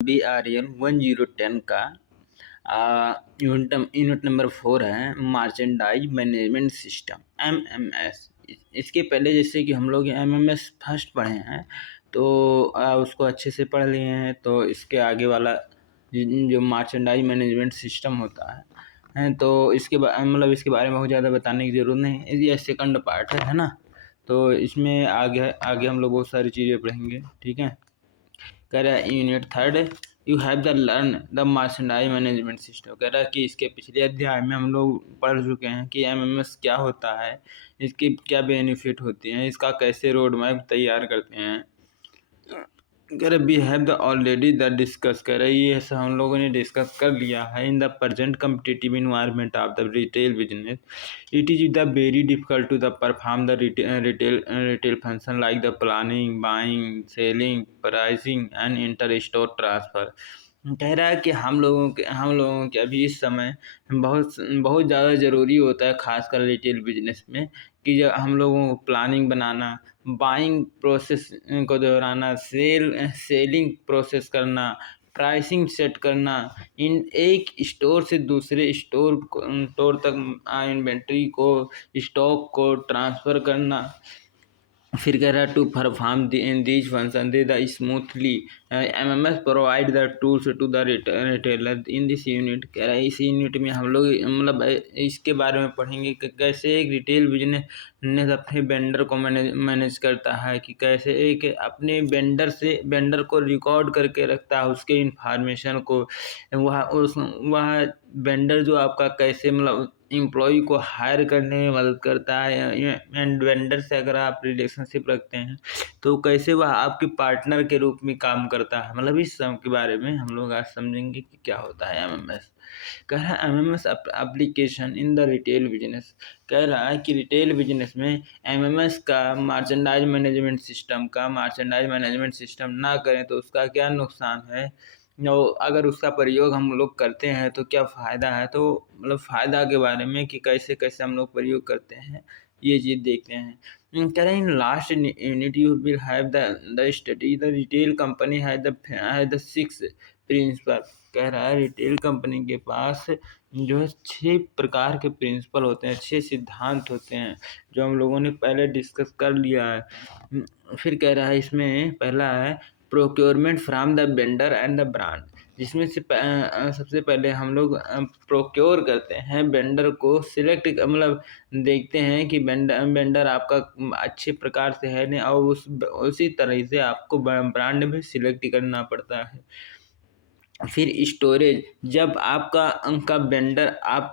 BRL 1010 का unit number 4 है merchandise management system MMS। इसके पहले जैसे कि हम लोग MMS फर्स्ट पढ़े हैं तो उसको अच्छे से पढ़ लिए हैं, तो इसके आगे वाला जो मर्चेंडाइज मैनेजमेंट सिस्टम होता है तो इसके इसके बारे में बहुत ज़्यादा बताने की ज़रूरत नहीं है, ये सेकंड पार्ट है ना। तो इसमें आगे आगे हम लोग बहुत सारी चीज़ें पढ़ेंगे, ठीक है। कह रहा है unit third you have the learn the merchandise management system. कह रहा है कि इसके पिछले अध्याय में हम लोग पढ़ चुके हैं कि MMS क्या होता है, इसकी क्या बेनिफिट होती हैं, इसका कैसे रोड मैप तैयार करते हैं। कह रहे we have the already the discuss. कह रहे ये सब हम लोगों ने डिस्कस कर लिया है। In the present competitive environment of the retail business it is the very difficult to the perform the retail function like the planning, buying, selling, pricing and inter store transfer. कह रहा है कि हम लोगों के अभी इस समय बहुत बहुत ज़्यादा ज़रूरी होता है, खासकर रिटेल बिजनेस में, कि जब हम लोगों को प्लानिंग बनाना, बाइंग प्रोसेस को दोहराना, सेलिंग प्रोसेस करना, प्राइसिंग सेट करना, इन एक स्टोर से दूसरे स्टोर तक इन्वेंट्री को, स्टॉक को ट्रांसफ़र करना। फिर कह रहा है to perform these function they the smoothly MMS provide the tools to the retailer in this unit. कह रहा है इस यूनिट में हम लोग इसके बारे में पढ़ेंगे कि कैसे एक रिटेल बिजनेस अपने वेंडर को मैनेज करता है, कि कैसे एक अपने वेंडर को रिकॉर्ड करके रखता है, उसके इंफॉर्मेशन को। वह वेंडर जो आपका कैसे एम्प्लॉय को हायर करने में मदद करता है, एंड वेंडर से अगर आप रिलेशनशिप रखते हैं तो कैसे वह आपके पार्टनर के रूप में काम करता है। इस सब के बारे में हम लोग आज समझेंगे कि क्या होता है MMS। कह रहा है MMS application in the retail business. कह रहा है कि रिटेल बिजनेस में MMS का मर्चेंडाइज मैनेजमेंट सिस्टम ना करें तो उसका क्या नुकसान है, अगर उसका प्रयोग हम लोग करते हैं तो क्या फ़ायदा है। तो फ़ायदा के बारे में कि कैसे कैसे हम लोग प्रयोग करते हैं, ये चीज़ देखते हैं। कह रहे हैं in last unit you will have the study the retail company has the 6 principle. कह रहा है रिटेल कंपनी के पास जो है 6 प्रकार के प्रिंसिपल होते हैं, 6 सिद्धांत होते हैं, जो हम लोगों ने पहले डिस्कस कर लिया है। फिर कह रहा है इसमें पहला है procurement from the vendor and the brand, जिसमें से सबसे पहले हम लोग प्रोक्योर करते हैं, वेंडर को सिलेक्ट देखते हैं कि वेंडर आपका अच्छे प्रकार से है नहीं, और उसी तरह से आपको ब्रांड भी सिलेक्ट करना पड़ता है। फिर स्टोरेज, जब आपका वेंडर आप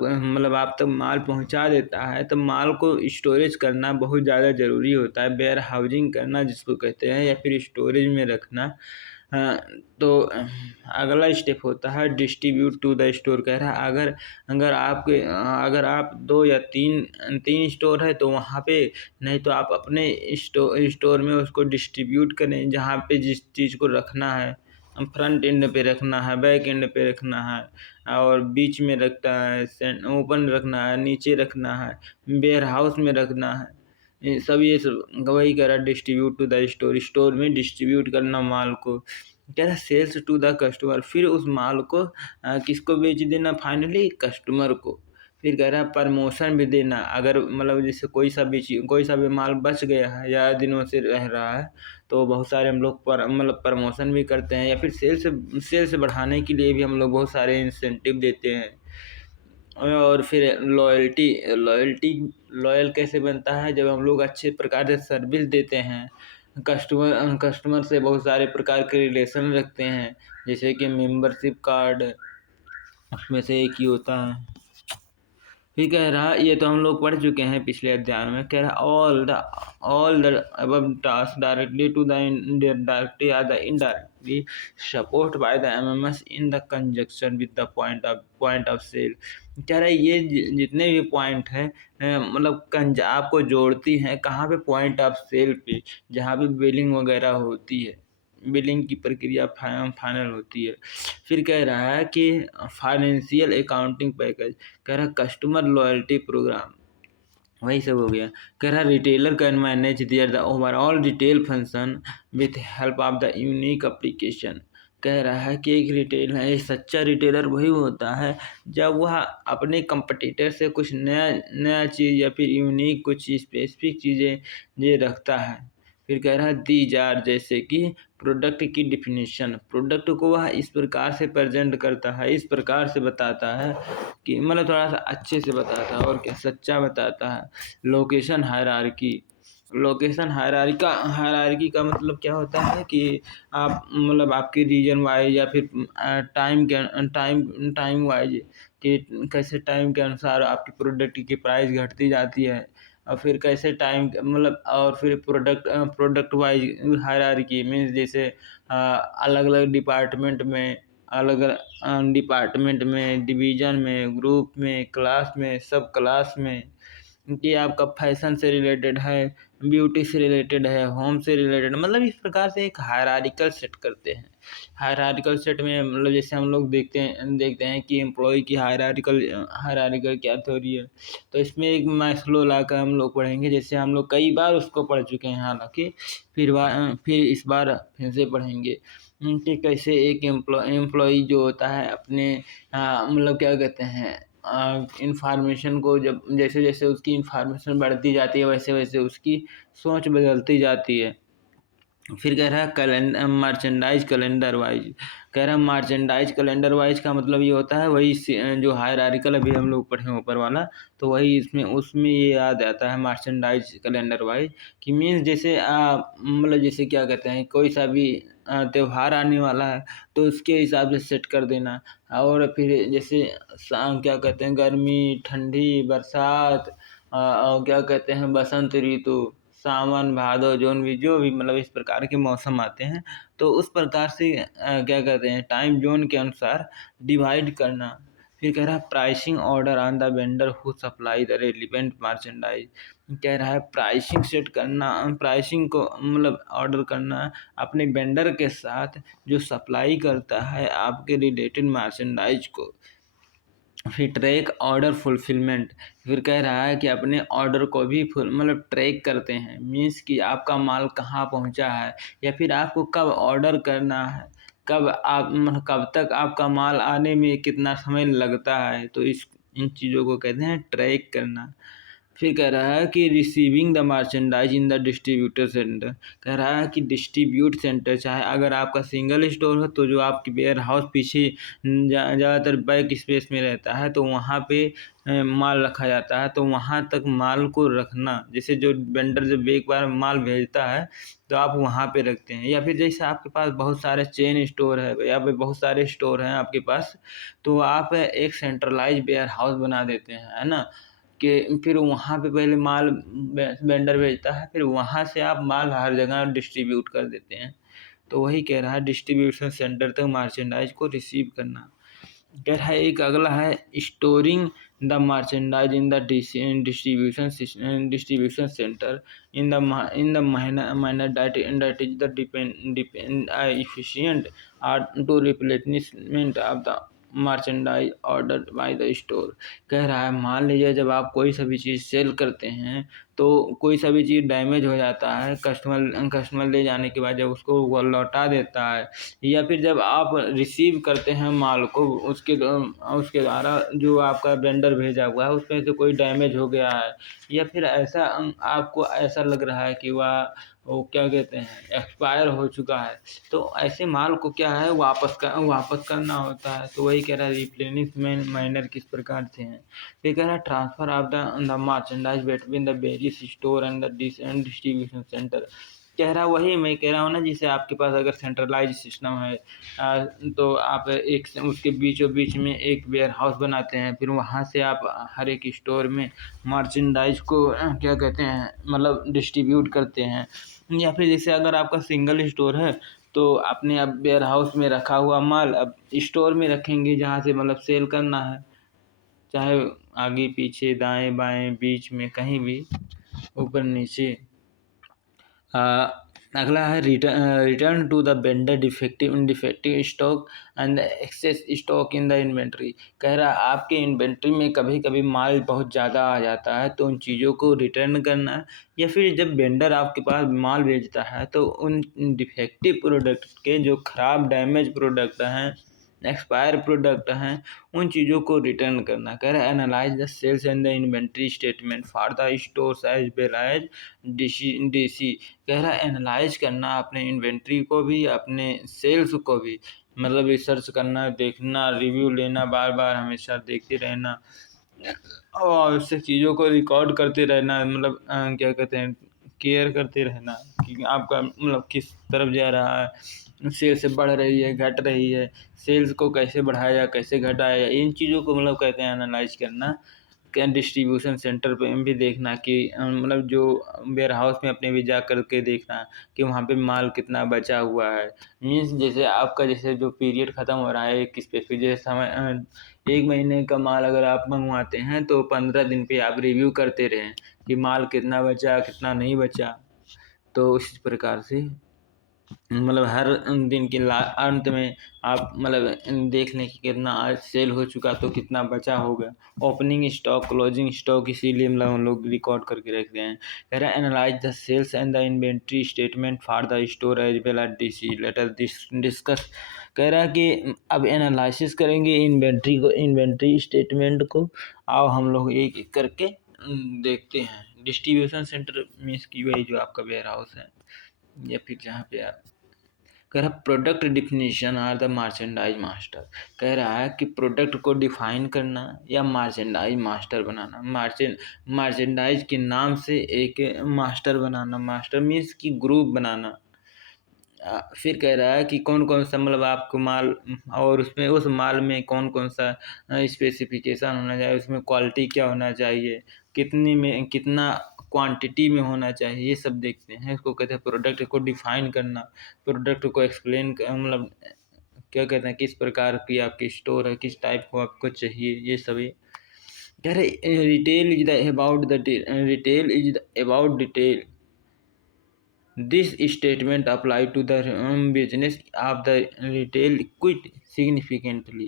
तक माल पहुंचा देता है तो माल को स्टोरेज करना बहुत ज़्यादा ज़रूरी होता है, वेयर हाउसिंग करना जिसको कहते हैं, या फिर स्टोरेज में रखना। तो अगला स्टेप होता है डिस्ट्रीब्यूट टू द स्टोर। कह रहा है अगर आप 2 या 3 स्टोर है तो वहाँ पे, नहीं तो आप अपने स्टोर में उसको डिस्ट्रीब्यूट करें, जहाँ पे जिस चीज़ को रखना है, फ्रंट एंड पे रखना है, बैक एंड पे रखना है, और बीच में रखता है, ओपन रखना है, नीचे रखना है, वेयर हाउस में रखना है, ये सब वही कह रहा है डिस्ट्रीब्यूट टू द स्टोर में डिस्ट्रीब्यूट करना माल को। कह रहा है सेल्स टू द कस्टमर, फिर उस माल को किसको बेच देना, फाइनली कस्टमर को। फिर कह रहा है प्रमोशन भी देना, अगर जैसे कोई सा भी माल बच गया है या दिनों से रह रहा है तो बहुत सारे हम लोग प्रमोशन भी करते हैं, या फिर सेल्स बढ़ाने के लिए भी हम लोग बहुत सारे इंसेंटिव देते हैं। और फिर लॉयल कैसे बनता है, जब हम लोग अच्छे प्रकार से सर्विस देते हैं, कस्टमर से बहुत सारे प्रकार के रिलेशन रखते हैं, जैसे कि मेंबरशिप कार्ड उसमें से एक ही होता है। फिर कह रहा ये तो हम लोग पढ़ चुके हैं पिछले अध्याय में। कह रहा all the above task directly to the directly या the indirectly support by the MMS in the conjunction with the point of sale. कह रहा है ये जितने भी पॉइंट हैं आपको जोड़ती हैं कहाँ पे, पॉइंट ऑफ सेल पे, जहाँ पे बिलिंग वगैरह होती है, बिलिंग की प्रक्रिया फाइनल होती है। फिर कह रहा है कि फाइनेंशियल अकाउंटिंग पैकेज। कह रहा है कस्टमर लॉयल्टी प्रोग्राम, वही सब हो गया। कह रहा है retailer can manage there the overall retail function with help of the unique application. कह रहा है कि एक रिटेल है, एक सच्चा रिटेलर वही होता है जब वह अपने कंपटीटर से कुछ नया नया चीज़ या फिर यूनिक कुछ स्पेसिफिक चीज़ें ये रखता है। फिर कह रहा है दीज आर, जैसे कि प्रोडक्ट की डिफिनीशन, प्रोडक्ट को वह इस प्रकार से प्रेजेंट करता है, इस प्रकार से बताता है कि मतलब थोड़ा सा अच्छे से बताता है और क्या सच्चा बताता है। लोकेशन हायरार्की, लोकेशन हायरार्की का मतलब क्या होता है कि आप मतलब आपके रीजन वाइज या फिर टाइम वाइज कि कैसे टाइम के अनुसार आपकी प्रोडक्ट की प्राइस घटती जाती है, और फिर कैसे टाइम मतलब और फिर प्रोडक्ट वाइज हायरार्की मीन्स जैसे अलग अलग डिपार्टमेंट में, डिवीज़न में, ग्रुप में, क्लास में, सब क्लास में, कि आपका फैशन से रिलेटेड है, ब्यूटी से रिलेटेड है, होम से रिलेटेड, मतलब इस प्रकार से एक हायरार्किकल सेट करते हैं। हायरार्किकल सेट में मतलब जैसे हम लोग देखते हैं कि एम्प्लॉय की हायरार्किकल हायरार्किकल क्या थ्योरी है। तो इसमें एक मैस्लो लॉ का हम लोग पढ़ेंगे, जैसे हम लोग कई बार उसको पढ़ चुके हैं हालाँकि, फिर इस बार फिर से पढ़ेंगे कि कैसे एक एम्प्लॉई जो होता है अपने मतलब क्या कहते हैं इन्फॉर्मेशन को, जब जैसे जैसे उसकी इन्फॉर्मेशन बढ़ती जाती है वैसे वैसे उसकी सोच बदलती जाती है। फिर कह रहा है मर्चेंडाइज कैलेंडर वाइज, कह रहा है मर्चेंडाइज कैलेंडर वाइज का मतलब ये होता है वही जो हायरार्किकल अभी हम लोग पढ़े हैं ऊपर वाला, तो वही इसमें उसमें ये याद आता है मर्चेंडाइज कैलेंडर वाइज, कि मीन्स जैसे मतलब जैसे क्या कहते हैं कोई सा भी त्योहार आने वाला है तो उसके हिसाब से सेट कर देना। और फिर जैसे क्या कहते हैं गर्मी, ठंडी, बरसात, और क्या कहते हैं बसंत ऋतु, सावन, भादो, जो भी मतलब इस प्रकार के मौसम आते हैं, तो उस प्रकार से क्या कहते हैं टाइम ज़ोन के अनुसार डिवाइड करना। फिर कह रहा है pricing order on the vendor who supply the relevant merchandise, कह रहा है प्राइसिंग सेट करना, प्राइसिंग को मतलब ऑर्डर करना अपने वेंडर के साथ जो सप्लाई करता है आपके रिलेटेड मर्चेंडाइज को। फिर ट्रैक ऑर्डर फुलफिलमेंट, फिर कह रहा है कि अपने ऑर्डर को भी मतलब ट्रैक करते हैं, मीन्स कि आपका माल कहाँ पहुँचा है या फिर आपको कब ऑर्डर करना है, कब आप मतलब कब तक आपका माल आने में कितना समय लगता है, तो इस इन चीज़ों को कहते हैं ट्रैक करना। फिर कह रहा है कि receiving the merchandise in the distributor centre, कह रहा है कि डिस्ट्रीब्यूट सेंटर चाहे अगर आपका सिंगल स्टोर हो तो जो आपकी वेयर हाउस पीछे ज़्यादातर बैक स्पेस में रहता है तो वहाँ पे माल रखा जाता है, तो वहाँ तक माल को रखना, जैसे जो वेंडर जब एक बार माल भेजता है तो आप वहाँ पे रखते हैं, या फिर जैसे आपके पास बहुत सारे चेन स्टोर है या फिर बहुत सारे स्टोर हैं आपके पास, तो आप एक सेंट्रलाइज वेयर हाउस बना देते हैं, है ना, कि फिर वहाँ पे पहले माल वेंडर भेजता है, फिर वहाँ से आप माल हर जगह डिस्ट्रीब्यूट कर देते हैं। तो वही कह रहा है डिस्ट्रीब्यूशन सेंटर तक मर्चेंडाइज को रिसीव करना। कह रहा है एक अगला है storing the merchandise in the distribution centre in the manner that is the depend efficient to replenishment of the merchandise order by the store. कह रहा है मान लीजिए जब आप कोई सा भी चीज़ सेल करते हैं तो कोई सा भी चीज़ डैमेज हो जाता है, कस्टमर ले जाने के बाद जब उसको वो लौटा देता है, या फिर जब आप रिसीव करते हैं माल को उसके द्वारा जो आपका वेंडर भेजा हुआ है उसमें से कोई डैमेज हो गया है, या फिर ऐसा आपको ऐसा लग रहा है कि वह वो क्या कहते हैं एक्सपायर हो चुका है, तो ऐसे माल को क्या है वापस करना होता है। तो वही कह रहा है रिप्लेनिशमेंट मैनर किस प्रकार से हैं। फिर कह रहा है transfer of the merchandise between the various store and the distribution centre. कह रहा वही मैं कह रहा हूँ ना, जैसे आपके पास अगर सेंट्रलाइज सिस्टम है तो आप एक उसके बीचों बीच में एक वेयर हाउस बनाते हैं, फिर वहाँ से आप हर एक स्टोर में मर्चेंडाइज को क्या कहते हैं मतलब डिस्ट्रीब्यूट करते हैं। या फिर जैसे अगर आपका सिंगल स्टोर है तो आपने अब वेयर हाउस में रखा हुआ माल अब स्टोर में रखेंगे जहाँ से मतलब सेल करना है, चाहे आगे पीछे दाएं बाएं बीच में कहीं भी, ऊपर नीचे। अगला है return to the vendor defective stock and excess stock in the inventory. कह रहा है आपके इन्वेंट्री में कभी कभी माल बहुत ज़्यादा आ जाता है, तो उन चीज़ों को रिटर्न करना है, या फिर जब वेंडर आपके पास माल भेजता है तो उन डिफेक्टिव प्रोडक्ट के, जो ख़राब डैमेज प्रोडक्ट हैं, एक्सपायर प्रोडक्ट हैं, उन चीज़ों को रिटर्न करना। कह रहा है analyse the sales and the inventory statement for the stores as well as DC. कह रहा है एनालाइज करना अपने इन्वेंट्री को भी, अपने सेल्स को भी, मतलब रिसर्च करना, देखना, रिव्यू लेना, बार बार हमेशा देखते रहना और उससे चीज़ों को रिकॉर्ड करते रहना, मतलब क्या कहते हैं, केयर करते रहना कि आपका मतलब किस तरफ जा रहा है, सेल्स बढ़ रही है, घट रही है, सेल्स को कैसे बढ़ाया, कैसे घटाया, इन चीज़ों को मतलब कहते हैं एनालाइज करना। क्या डिस्ट्रीब्यूशन सेंटर पे भी देखना कि मतलब जो वेयर हाउस में अपने भी जा कर के देखना कि वहाँ पे माल कितना बचा हुआ है। मीन्स जैसे आपका जैसे जो पीरियड ख़त्म हो रहा है एक स्पेसिफिक जैसे समय, 1 महीने का माल अगर आप मंगवाते हैं तो 15 दिन पे आप रिव्यू करते रहें कि माल कितना बचा, कितना नहीं बचा। तो इस प्रकार से मतलब हर दिन के अंत में आप मतलब देख लें कि कितना आज सेल हो चुका, तो कितना बचा होगा। ओपनिंग स्टॉक, क्लोजिंग स्टॉक, इसीलिए मतलब हम लोग रिकॉर्ड करके रखते हैं। कह रहा है analyse the sales and the inventory statement for the store as well as DC, let us discuss. कह रहा है कि अब एनालिसिस करेंगे इन्वेंट्री को, इन्वेंट्री स्टेटमेंट को। आओ हम लोग एक एक करके देखते हैं। डिस्ट्रीब्यूशन सेंटर मीन्स की वही जो आपका वेयर हाउस है, या फिर जहाँ पे आप। कह रहा product definition are the merchandise master. कह रहा है कि प्रोडक्ट को डिफाइन करना या मार्चेंडाइज मास्टर बनाना। मार्चेंडाइज के नाम से एक मास्टर बनाना, मास्टर मीन्स की ग्रुप बनाना। फिर कह रहा है कि कौन कौन सा मतलब आपको माल, और उसमें उस माल में कौन कौन सा स्पेसिफिकेशन होना चाहिए, उसमें क्वालिटी क्या होना चाहिए, कितनी में कितना क्वांटिटी में होना चाहिए, ये सब देखते हैं। इसको कहते हैं प्रोडक्ट को डिफाइन करना, प्रोडक्ट को एक्सप्लेन मतलब क्या कहते हैं, किस प्रकार की आपकी स्टोर है, किस टाइप को आपको चाहिए, ये सभी। कह रहे retail is the about the retail is the about detail. This statement apply to the business of the retail quite significantly.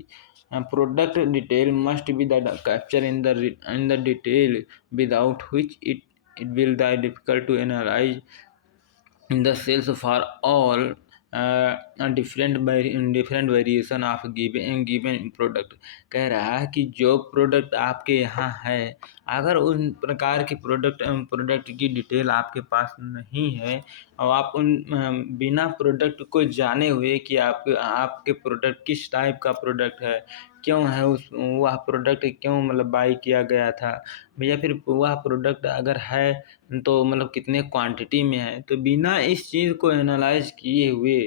Product detail must be the captured in the detail, without which it will be difficult to analyze the sales for all different variation of given product. कह रहा है कि जो product आपके यहाँ है, अगर उन प्रकार के प्रोडक्ट की डिटेल आपके पास नहीं है, और आप उन बिना प्रोडक्ट को जाने हुए कि आपके प्रोडक्ट किस टाइप का प्रोडक्ट है, क्यों है, उस वह प्रोडक्ट क्यों मतलब बाई किया गया था, या फिर वह प्रोडक्ट अगर है तो मतलब कितने क्वांटिटी में है, तो बिना इस चीज़ को एनालाइज किए हुए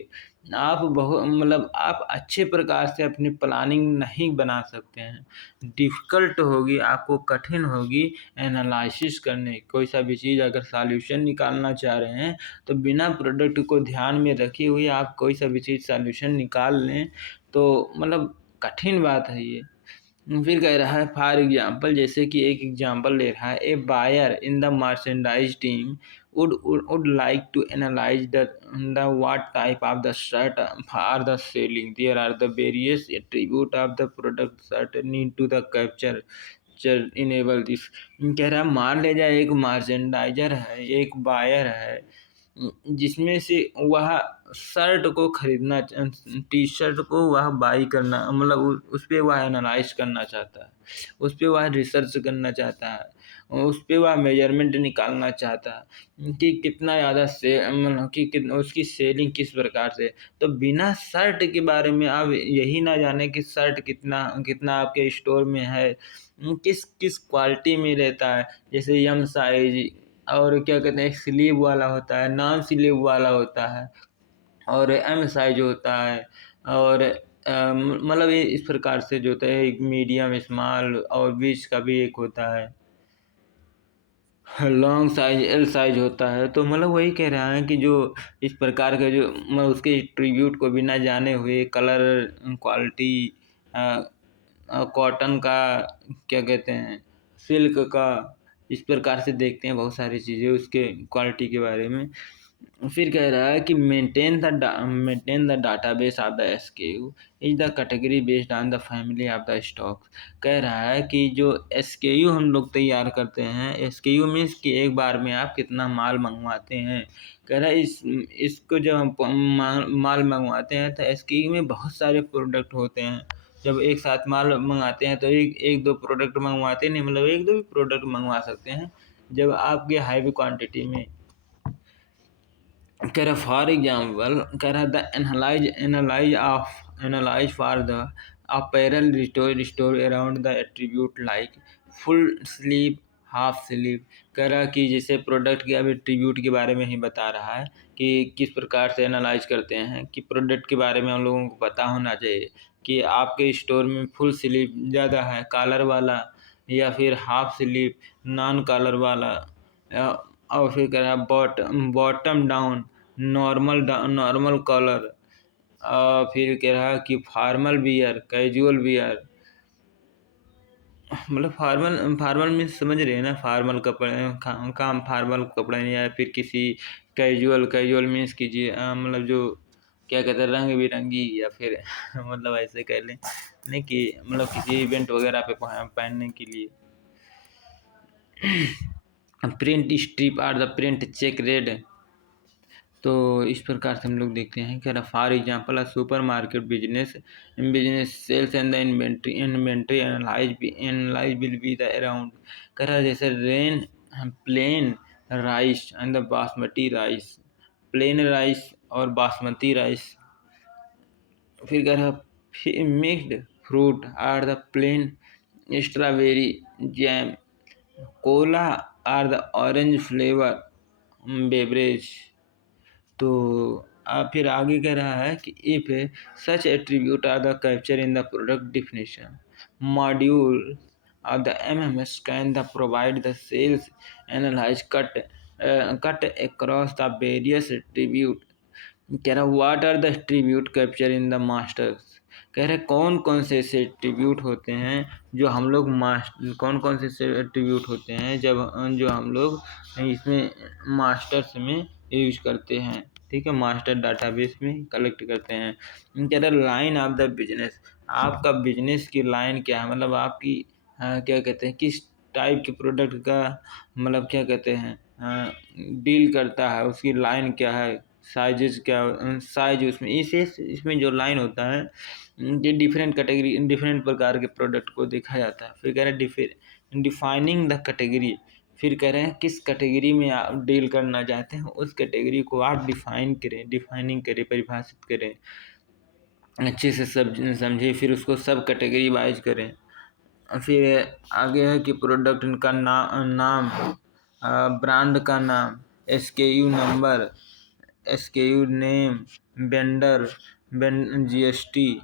आप बहुत मतलब आप अच्छे प्रकार से अपनी प्लानिंग नहीं बना सकते हैं। डिफ़िकल्ट होगी, आपको कठिन होगी एनालिसिस करने। कोई सा भी चीज़ अगर सॉल्यूशन निकालना चाह रहे हैं, तो बिना प्रोडक्ट को ध्यान में रखे हुए आप कोई सा भी चीज़ सॉल्यूशन निकाल लें, तो मतलब कठिन बात है ये। फिर कह रहा है फॉर एग्जांपल, जैसे कि एक एग्जांपल ले रहा है, a buyer in the merchandise team would like to analyze the what type of the shirt are the selling. There are the various attribute of the product shirt need to the capture enable this। कह रहा है मान ले जाए एक merchandiser है, एक buyer है, जिसमें से वह शर्ट को खरीदना, टी शर्ट को वह बाई करना, मतलब उस पर वह एनालाइज करना चाहता है, उस पर वह रिसर्च करना चाहता है, उस पर वह मेजरमेंट निकालना चाहता है कि कितना ज़्यादा से मतलब कि उसकी सेलिंग किस प्रकार से। तो बिना शर्ट के बारे में आप यही ना जाने कि शर्ट कितना कितना आपके स्टोर में है, किस किस क्वालिटी में रहता है, जैसे एम साइज, और क्या कहते हैं, स्लीव वाला होता है, नॉन स्लीव वाला होता है, और एम साइज होता है, और मतलब ये इस प्रकार से जो होता है, एक मीडियम, स्मॉल और बीच का भी एक होता है, लॉन्ग साइज, एल साइज होता है। तो मतलब वही कह रहा है कि जो इस प्रकार का जो उसके एट्रीब्यूट को बिना जाने हुए कलर, क्वालिटी, कॉटन का, क्या कहते हैं, सिल्क का, इस प्रकार से देखते हैं बहुत सारी चीज़ें उसके क्वालिटी के बारे में। फिर कह रहा है कि maintain the database of the SKU is the category based on the family of the stocks. कह रहा है कि जो एसकेयू हम लोग तैयार करते हैं, एसकेयू मीन्स कि एक बार में आप कितना माल मंगवाते हैं। कह रहा है इसको जब हम माल मंगवाते हैं तो एसकेयू में बहुत सारे प्रोडक्ट होते हैं। जब एक साथ माल मंगाते हैं तो एक दो प्रोडक्ट मंगवाते नहीं, मतलब एक दो भी प्रोडक्ट मंगवा सकते हैं जब आपके हाई क्वांटिटी में। कह रहा फॉर एग्जाम्पल, कह रहा the analyse for the apparel restore around the attribute like full sleeve half sleeve. कह रहा कि जैसे प्रोडक्ट के अब एट्रीब्यूट के बारे में ही बता रहा है कि किस प्रकार से एनालाइज करते हैं कि प्रोडक्ट के बारे में हम लोगों को पता होना चाहिए कि आपके स्टोर में फुल स्लीव ज़्यादा है कॉलर वाला, या फिर हाफ स्लीव नॉन कॉलर वाला, और फिर कह रहा बॉटम डाउन नॉर्मल कॉलर, फिर कह रहा कि फार्मल वियर कैजुअल वियर। मतलब फार्मल मीन्स समझ रहे हैं ना, फार्मल कपड़े काम फार्मल कपड़े, या फिर किसी कैजुअल मीन्स कीजिए मतलब जो क्या कहते हैं रंग बिरंगी, या फिर मतलब ऐसे कह लें नहीं कि मतलब किसी इवेंट वगैरह पे पहनने के लिए। Print strip or the print check red. तो इस प्रकार से हम लोग देखते हैं कि for example a super market business sales and the inventory analyse will be the around. कह रहा है जैसे plain rice and the basmati rice, plain rice और बासमती राइस। फिर कह रहा mixed fruit or the plain strawberry jam, cola or the orange flavour beverage. तो आप फिर आगे कह रहा है कि if such attribute are the capture in the product definition module of the MMS can the provide the sales analyse cut across the various attribute. कह रहा what are the attribute capture in the masters. कह रहे कौन कौन से ऐसे attribute होते हैं जो हम लोग कौन कौन से एट्रीब्यूट होते हैं जो हम लोग इसमें मास्टर्स में यूज करते हैं, ठीक है, मास्टर डाटाबेस में कलेक्ट करते हैं। कह रहा लाइन ऑफ द बिजनेस, आपका बिजनेस की लाइन क्या है, मतलब आपकी क्या कहते हैं किस टाइप के प्रोडक्ट का मतलब क्या कहते हैं डील करता है, उसकी लाइन क्या है, साइजेस क्या, साइज उसमें इसमें जो लाइन होता है ये डिफरेंट कैटेगरी डिफरेंट प्रकार के प्रोडक्ट को देखा जाता है। फिर कह रहे हैं डिफाइनिंग द कैटेगरी। फिर कह रहे हैं किस कैटेगरी में आप डील करना चाहते हैं उस कैटेगरी को आप डिफाइनिंग करें, परिभाषित करें, अच्छे से सब समझे, फिर उसको सब कैटेगरी वाइज करें। फिर आगे है कि प्रोडक्ट का नाम ब्रांड का नाम, SKU number, SKU name, vendor GST,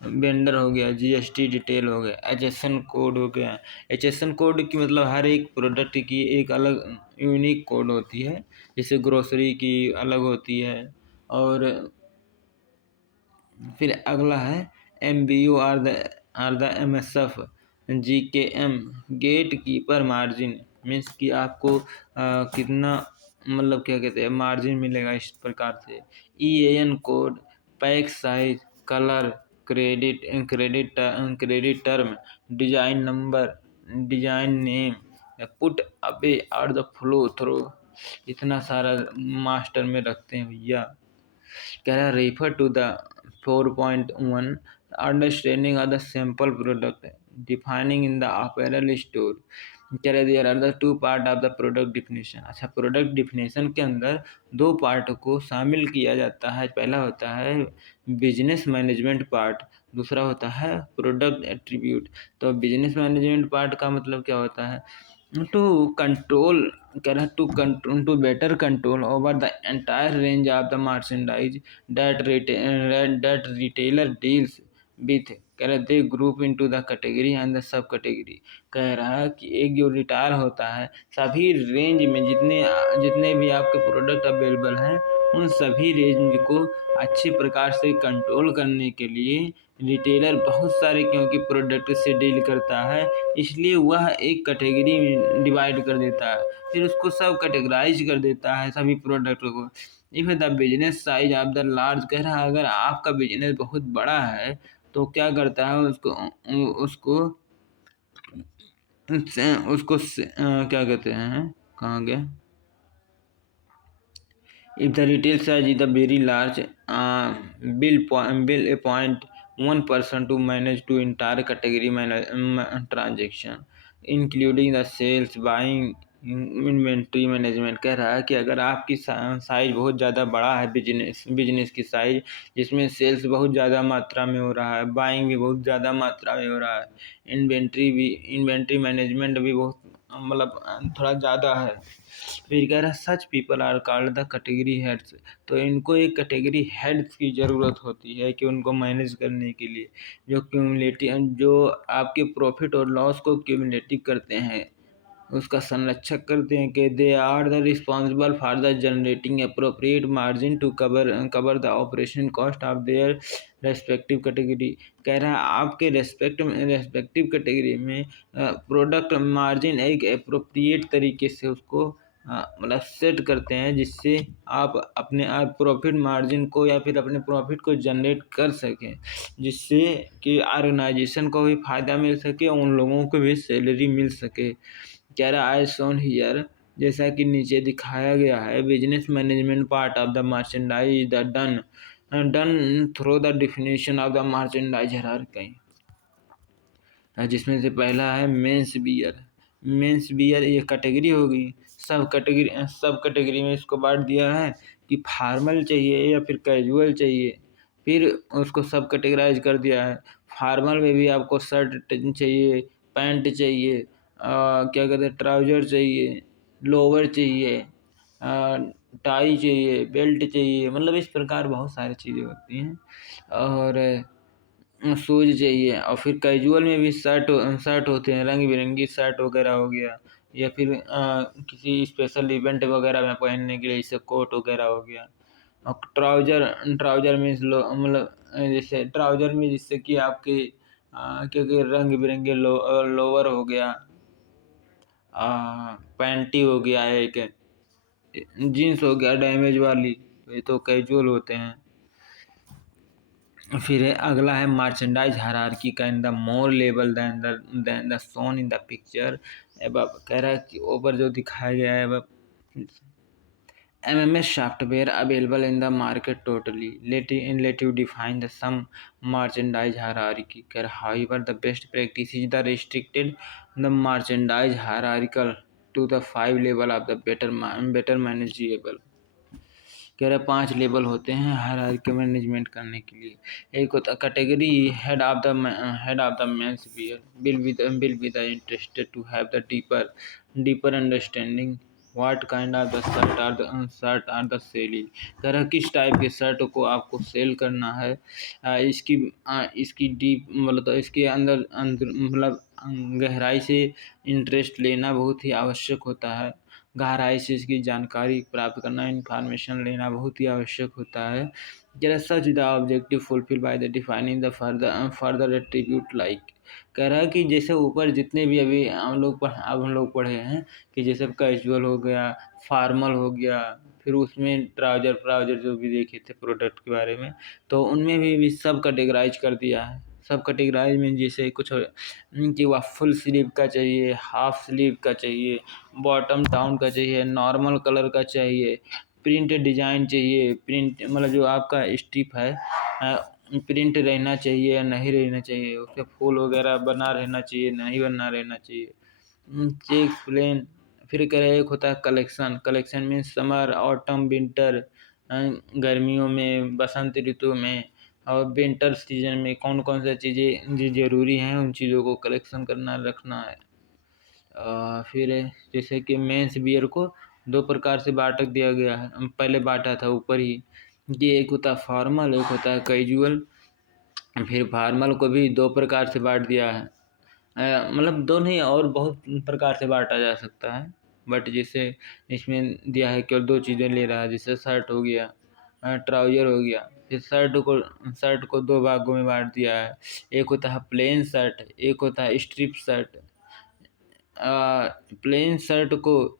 vendor हो गया, जीएसटी डिटेल हो गया, एचएसएन कोड हो गया। एचएसएन कोड की मतलब हर एक प्रोडक्ट की एक अलग यूनिक कोड होती है, जैसे ग्रोसरी की अलग होती है। और फिर अगला है MBU are the MSF GKM gatekeeper margin, means कि आपको कितना मतलब क्या कहते हैं मार्जिन मिलेगा इस प्रकार से। EAN code, pack size, colour, credit term, design number, design name, put away और द फ्लो थ्रो। इतना सारा मास्टर में रखते हैं भैया। कह रहा refer to the 4.1 understanding of the sample product defining in the apparel store. कह रहे there are the two part of the product definition. अच्छा, प्रोडक्ट डिफिनेशन के अंदर दो पार्ट को शामिल किया जाता है। पहला होता है बिजनेस मैनेजमेंट पार्ट, दूसरा होता है प्रोडक्ट एट्रीब्यूट। तो बिजनेस मैनेजमेंट पार्ट का मतलब क्या होता है, टू कंट्रोल, कह रहा to better control over the entire range of the merchandise that retailer deals with. कह रहा they group into the category and the subcategory. कह रहा है कि एक जो रिटायर होता है सभी रेंज में जितने जितने भी आपके प्रोडक्ट अवेलेबल हैं उन सभी रेंज को अच्छे प्रकार से कंट्रोल करने के लिए रिटेलर बहुत सारे क्योंकि प्रोडक्ट से डील करता है, इसलिए वह एक कैटेगरी में डिवाइड कर देता है, फिर उसको सब कैटेगराइज कर देता है सभी प्रोडक्ट को। If the business size of the large, कह रहा है अगर आपका बिजनेस बहुत बड़ा है तो क्या करता है उसको उसको क्या कहते हैं, कहाँ गया, if the retail size is very large, bill appoint one person to manage to entire category transaction, including the sales, buying, inventory management. कह रहा है कि अगर आपकी साइज बहुत ज़्यादा बड़ा है, बिजनेस की साइज जिसमें सेल्स बहुत ज़्यादा मात्रा में हो रहा है, बाइंग भी बहुत ज़्यादा मात्रा में हो रहा है, इन्वेंट्री मैनेजमेंट भी बहुत मतलब थोड़ा ज़्यादा है, फिर कह रहा है such people are called the category heads. तो इनको एक कैटेगरी हेड्स की ज़रूरत होती है कि उनको मैनेज करने के लिए, जो आपके प्रॉफिट और लॉस को क्यूमुलेटिव करते हैं, उसका संरक्षक करते हैं, कि they are the responsible for the generating appropriate margin to cover the operation cost of their respective category. कह रहा है आपके रेस्पेक्टिव कैटेगरी में प्रोडक्ट मार्जिन एक अप्रोप्रिएट तरीके से उसको मतलब सेट करते हैं, जिससे आप अपने आप प्रॉफिट मार्जिन को या फिर अपने प्रॉफिट को जनरेट कर सकें, जिससे कि ऑर्गेनाइजेशन को भी फ़ायदा मिल सके, उन लोगों को भी सैलरी मिल सके। कह रहा है शोन हियर, जैसा कि नीचे दिखाया गया है, business management part of the merchandise the done through the definition of the merchandise hierarchy, जिसमें से पहला है मेंस बियर। मेंस बियर ये कैटेगरी होगी, सब कैटेगरी में इसको बांट दिया है कि फार्मल चाहिए या फिर कैजुअल चाहिए, फिर उसको सब कैटेगराइज कर दिया है। फार्मल में भी आपको शर्ट चाहिए, पैंट चाहिए, क्या कहते हैं, ट्राउज़र चाहिए, लोअर चाहिए, टाई चाहिए, बेल्ट चाहिए, मतलब इस प्रकार बहुत सारी चीज़ें होती हैं। और शूज़ चाहिए, और फिर कैजुअल में भी शर्ट होते हैं, रंग बिरंगी शर्ट वगैरह हो गया, या फिर किसी स्पेशल इवेंट वगैरह में पहनने के लिए, जैसे कोट वगैरह हो गया। और ट्राउज़र मीन्स मतलब जैसे ट्राउज़र में जिससे कि आपके क्योंकि रंग बिरंगे लोअर हो गया, पैंटी हो गया, एक जीन्स हो गया डैमेज वाली, तो ये तो कैजुअल होते हैं। फिर अगला है मर्चेंडाइज हायरार्की का in the more level than the shown in the picture. अब कह रहा है कि ऊपर जो दिखाया गया है अब MMS software available in the market totally. Let you define the some merchandise hierarchy. However, the best practice is the restricted the merchandise hierarchical to the 5 level of the better manageable। कह रहे 5 level होते हैं hierarchy management करने के लिए। एक होता category head of the men's wear, will be the interested to have the deeper understanding what kind of the shirt are the selling. कह रहा किस टाइप के शर्ट को आपको सेल करना है, इसकी डीप मतलब इसके अंदर मतलब गहराई से इंटरेस्ट लेना बहुत ही आवश्यक होता है, गहराई से इसकी जानकारी प्राप्त करना, इन्फॉर्मेशन लेना बहुत ही आवश्यक होता है। जरा सच the objective fulfil by the defining the further attribute like. कह रहा है कि जैसे ऊपर जितने भी अभी हम लोग पढ़े हैं कि जैसे कैजुअल हो गया, फार्मल हो गया, फिर उसमें ट्राउजर जो भी देखे थे प्रोडक्ट के बारे में, तो उनमें भी सब कैटेगराइज कर दिया है। सब कैटेगराइज में जैसे कुछ कि वह फुल स्लीव का चाहिए, हाफ स्लीव का चाहिए, बॉटम डाउन का चाहिए, नॉर्मल कलर का चाहिए, प्रिंट डिज़ाइन चाहिए, प्रिंट मतलब जो आपका स्टिप है प्रिंट रहना चाहिए या नहीं रहना चाहिए, उसके फूल वगैरह बना रहना चाहिए नहीं बना रहना चाहिए, चेक प्लेन। फिर कह रहे एक होता है collection means summer autumn winter, गर्मियों में, बसंत ऋतु में और विंटर सीजन में कौन कौन सा चीज़ें ज़रूरी हैं उन चीज़ों को कलेक्शन करना रखना है। फिर जैसे कि मेंस वियर को 2 प्रकार से बाँट दिया गया है, पहले बाँटा था ऊपर ही कि एक होता है फॉर्मल, एक होता है कैजुअल। फिर फार्मल को भी 2 प्रकार से बाँट दिया है, मतलब 2 नहीं और बहुत प्रकार से बाँटा जा सकता है, बट जैसे इसमें दिया है केवल 2 चीज़ें ले रहा है, जैसे शर्ट हो गया ट्राउज़र हो गया। फिर शर्ट को 2 भागों में बाँट दिया है। एक होता है प्लेन शर्ट, एक होता है स्ट्रिप शर्ट। प्लेन शर्ट को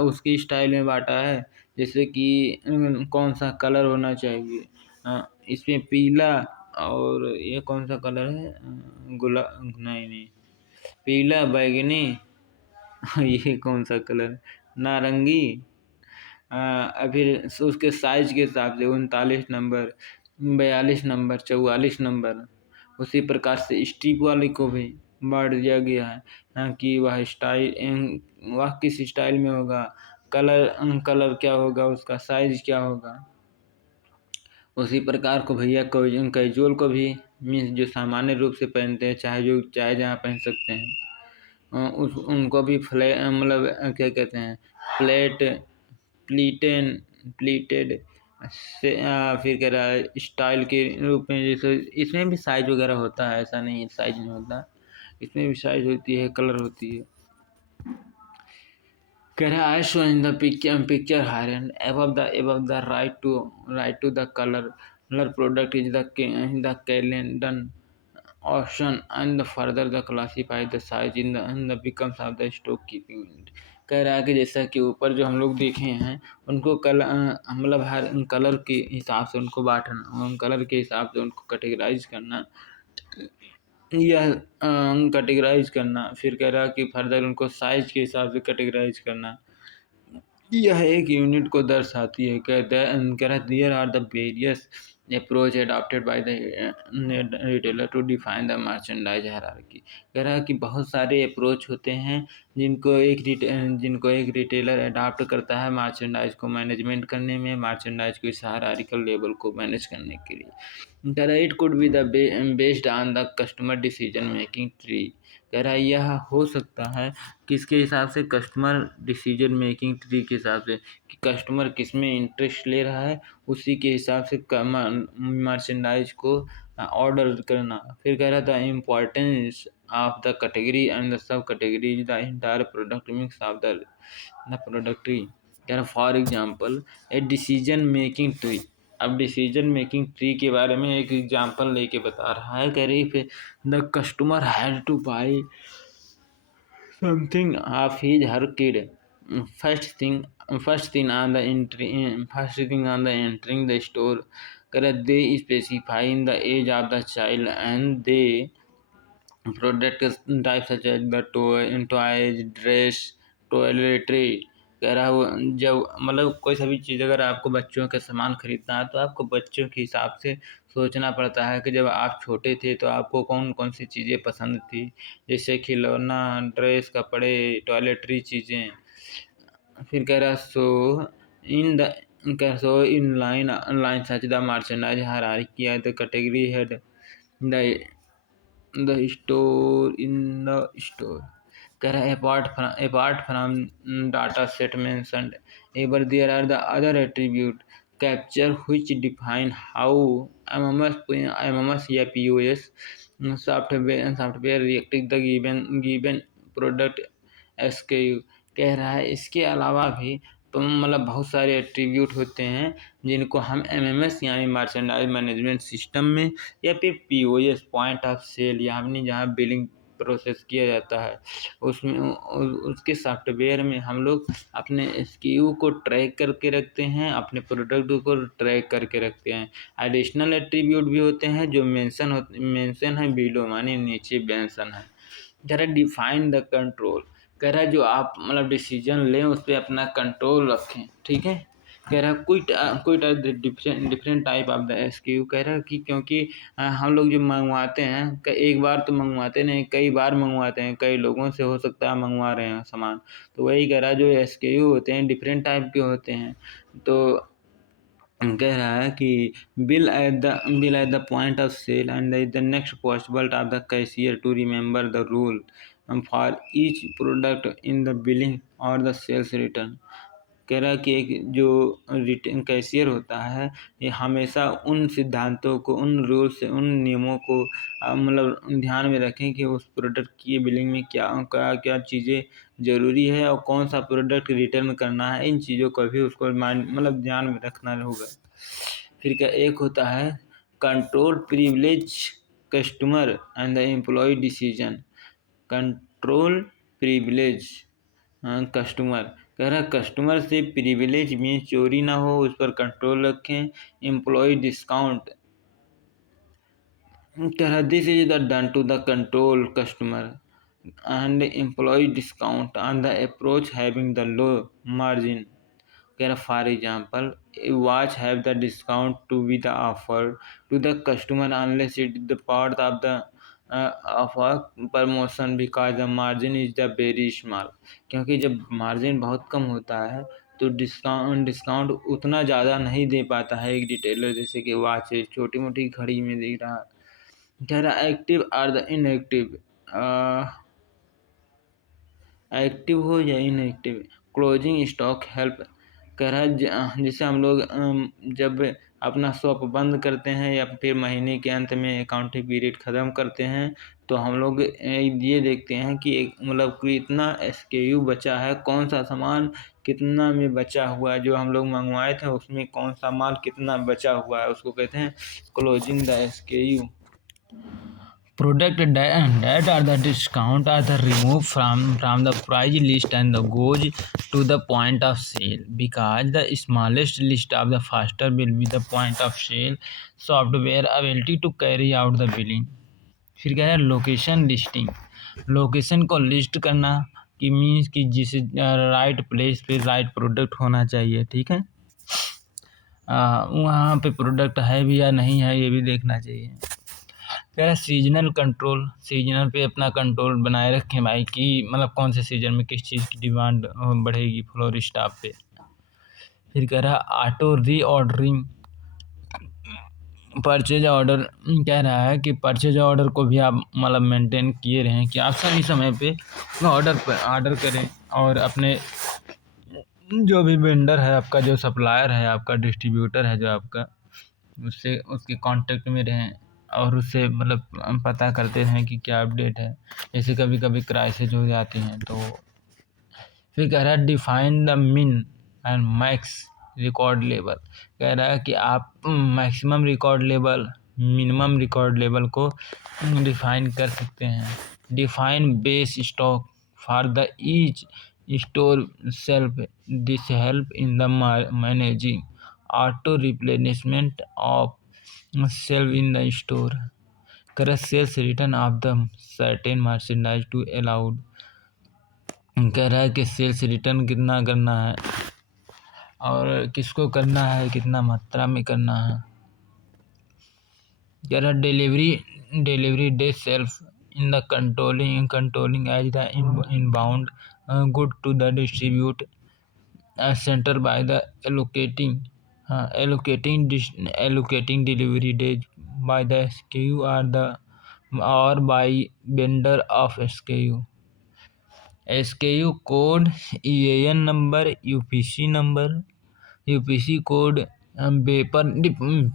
उसकी स्टाइल में बाँटा है, जैसे कि कौन-सा कलर होना चाहिए। इसमें पीला और ये कौन-सा कलर है? नहीं, पीला, बैंगनी ये कौन-सा कलर है? नारंगी। फिर उसके साइज़ के हिसाब से 39 नंबर, 42 नंबर, 44 नंबर, उसी प्रकार से स्ट्रिप वाले को भी बाँट दिया गया है। कि वह किस स्टाइल में होगा, कलर क्या होगा, उसका साइज़ क्या होगा। उसी प्रकार को भैया कैजुअल को भी मीन्स जो सामान्य रूप से पहनते हैं, चाहे जहाँ पहन सकते हैं। उस उनको भी मतलब क्या कहते हैं, फ्लैट, प्लीटेन प्लीटेड से फिर कह रहा है स्टाइल के रूप में, जैसे इसमें भी साइज़ वगैरह होता है, ऐसा नहीं है साइज़ नहीं होता। इसमें भी साइज़ होती है, कलर होती है। कह रहा है show in the picture higher above the right to the color product is the calendar option and further the classify the size in the becomes of the stock keeping unit। कह रहा है कि जैसा कि ऊपर जो हम लोग देखे हैं उनको मतलब हर कलर के हिसाब से उनको बांटना, उन कलर के हिसाब से उनको कैटेगराइज करना, यह कैटेगराइज करना। फिर कह रहा है कि फर्दर उनको साइज के हिसाब से कैटेगराइज करना, यह एक यूनिट को दर्शाती है। कहता है कह रहा है there are the various approach adopted by the retailer to define the merchandise hierarchy. कह रहा है कि बहुत सारे अप्रोच होते हैं जिनको एक रिटेलर अडॉप्ट करता है मर्चेंडाइज को मैनेजमेंट करने में, मर्चेंडाइज को इस हायरार्किकल लेवल को मैनेज करने के लिए। कह रहा है it could be the based on the customer decision making tree. कह रहा है यह हो सकता है किसके हिसाब से, कस्टमर डिसीजन मेकिंग ट्री के हिसाब से, कि कस्टमर किस में इंटरेस्ट ले रहा है उसी के हिसाब से मर्चेंडाइज को ऑर्डर करना। फिर कह रहा था importance of the category and the सब category the entire product mix of the product tree. कह रहा for example a decision making tree. अब डिसीजन मेकिंग ट्री के बारे में एक एग्जांपल लेके बता रहा है। कह रही फिर the customer had two by something of his her kid. First thing on the entering the store, correct, they specify in the age of the child and they product type such as the toys, dress, toiletry. कह रहा है वो जब मतलब कोई सभी चीज़ अगर आपको बच्चों का सामान खरीदना है तो आपको बच्चों के हिसाब से सोचना पड़ता है कि जब आप छोटे थे तो आपको कौन कौन सी चीज़ें पसंद थी, जैसे खिलौना, ड्रेस, कपड़े, टॉयलेटरी चीज़ें। फिर कह रहा in the so in line such the merchandise hierarchy at the category head the store. कह रहा है apart from data set mentioned above there are the other attribute capture which define how MMS या POS software reacting the given product SKU। कह रहा है इसके अलावा भी तो मतलब बहुत सारे एट्रीब्यूट होते हैं जिनको हम MMS यानी मर्चेंडाइज मैनेजमेंट सिस्टम में या फिर POS पॉइंट ऑफ सेल यानी जहाँ बिलिंग प्रोसेस किया जाता है उसमें उसके सॉफ्टवेयर में हम लोग अपने SKU को ट्रैक करके रखते हैं, अपने प्रोडक्ट को ट्रैक करके रखते हैं। एडिशनल एट्रीब्यूट भी होते हैं जो मेंशन है बिलो मानी नीचे मेंशन है। कह रहा है डिफाइन द कंट्रोल। कह रहा है जो आप मतलब डिसीजन लें उस पर अपना कंट्रोल रखें, ठीक है। कह रहा है कोई different type of the SKU। कह रहा है कि क्योंकि हम लोग जो मंगवाते हैं एक बार तो मंगवाते नहीं, कई बार मंगवाते हैं, कई लोगों से हो सकता है मंगवा रहे हैं सामान। तो वही कह रहा है जो SKU होते हैं डिफरेंट टाइप के होते हैं। तो कह रहा है कि bill at the point of sale and the next possible of the cashier to remember the rule for each product in the billing or the sales return। कह रहा है कि एक जो रिटर्न कैशियर होता है ये हमेशा उन सिद्धांतों को, उन रूल्स से, उन नियमों को मतलब ध्यान में रखें कि उस प्रोडक्ट की बिलिंग में क्या क्या क्या चीज़ें ज़रूरी है और कौन सा प्रोडक्ट रिटर्न करना है। इन चीज़ों को भी उसको माइंड मतलब ध्यान में रखना होगा। फिर क्या एक होता है control privilege customer and the employ decision. Control privilege customer, कह रहा है कस्टमर से प्रिविलेज में चोरी ना हो, उस पर कंट्रोल रखें। एम्प्लॉय डिस्काउंट, कह रहा this is the done to the control customer and employ discount on the approach having the low margin. कह रहा for example watch have the discount to be the offer to the customer unless it is the part of the of a promotion because the margin is the very small। क्योंकि जब margin बहुत कम होता है तो discount उतना ज़्यादा नहीं दे पाता है एक रिटेलर, जैसे कि वॉच छोटी मोटी घड़ी में दे रहा। कह रहा एक्टिव और द इनएक्टिव, एक्टिव हो या इनएक्टिव। क्लोजिंग स्टॉक हेल्प, कह रहा है जैसे हम लोग जब अपना शॉप बंद करते हैं या फिर महीने के अंत में अकाउंटिंग पीरियड ख़त्म करते हैं तो हम लोग ये देखते हैं कि एक मतलब कितना SKU बचा है, कौन सा सामान कितना में बचा हुआ है, जो हम लोग मंगवाए थे उसमें कौन सा माल कितना बचा हुआ है, उसको कहते हैं closing the SKU। Product that are the discount are the removed from the price list and the goes to the point of sale because the smallest list of the faster will be the point of sale software ability to carry out the billing। फिर क्या है location listing, location को list करना कि means कि जिस right place पे right product होना चाहिए, ठीक है, वहाँ पे प्रोडक्ट है भी या नहीं है ये भी देखना चाहिए। कह रहा है सीजनल कंट्रोल, सीजनल पे अपना कंट्रोल बनाए रखें भाई कि मतलब कौन से सीजन में किस चीज़ की डिमांड बढ़ेगी फ्लोरिस्ट आप पे। फिर कह रहा है ऑटो री ऑर्डरिंग, परचेज ऑर्डर, कह रहा है कि परचेज ऑर्डर को भी आप मतलब मेंटेन किए रहें कि आप सही समय पे ऑर्डर करें और अपने जो भी वेंडर है आपका, जो सप्लायर है आपका, डिस्ट्रीब्यूटर है जो आपका, उससे उसके कांटेक्ट में रहें और उससे मतलब पता करते रहें कि क्या अपडेट है, जैसे कभी कभी क्राइसिस हो जाती हैं तो। फिर कह रहा है define the min and max record level, कह रहा है कि आप maximum record level minimum record level को डिफाइन कर सकते हैं। Define base stock for the each store shelf, this help in the managing auto replenishment of shelf in the store. करें sales return of the certain merchandise to allowed, कह रहा है कि sales return कितना करना है और किसको करना है, कितना मात्रा में करना है। कह रहा delivery day self in the controlling as the inbound good to the distribute centre by the allocating delivery days by the SKU or by vendor of SKU। SKU code, EAN number, UPC code,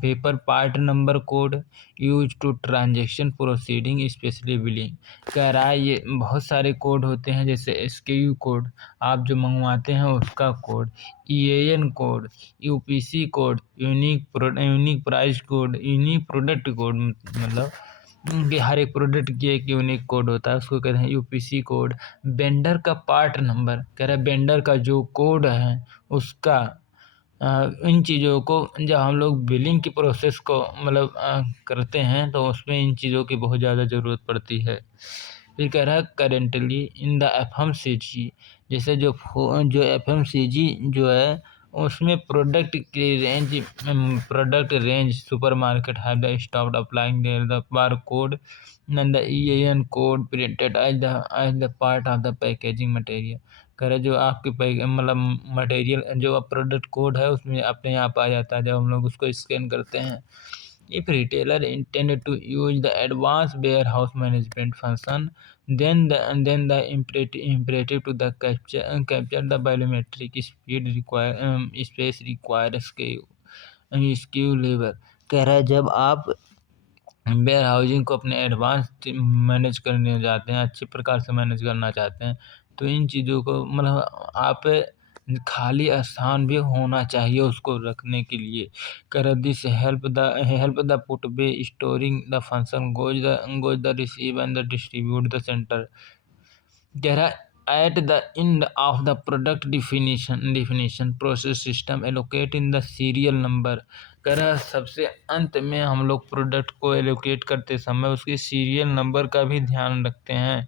paper part number code use to transaction proceeding specially billing. कह रहा है ये बहुत सारे code होते हैं, जैसे SKU code आप जो मंगवाते हैं उसका code, EAN code, UPC code, unique price code, unique product code, मतलब कि हर एक प्रोडक्ट की एक यूनिक कोड होता है, उसको कहते हैं UPC कोड। वेंडर का पार्ट नंबर, कह रहा है वेंडर का जो कोड है उसका, इन चीज़ों को जब हम लोग बिलिंग की प्रोसेस को मतलब करते हैं तो उसमें इन चीज़ों की बहुत ज़्यादा ज़रूरत पड़ती है। फिर कह रहा है करेंटली इन द FMCG, जैसे जो FMCG जो है उसमें product range supermarket have the stopped applying the bar code and the EAN code printed as the part of the packaging material. कह रहे जो आपके मतलब मटेरियल जो प्रोडक्ट कोड है उसमें अपने आप आ जाता है जब हम लोग उसको स्कैन करते हैं। If retailer intended to use the advanced warehouse management function, then the imperative to the capture the volumetric space require SKU level. कह रहा है जब आप वेयर हाउसिंग को अपने एडवांस मैनेज करने जाते हैं, अच्छे प्रकार से मैनेज करना चाहते हैं, तो इन चीज़ों को मतलब आप खाली स्थान भी होना चाहिए उसको रखने के लिए। कह रहा this help the putaway storing the function goes the receive and the distribute the centre. कह रहा at the end of the product definition process system allocate in the serial number. कह रहा सबसे अंत में हम लोग प्रोडक्ट को एलोकेट करते समय उसके सीरियल नंबर का भी ध्यान रखते हैं।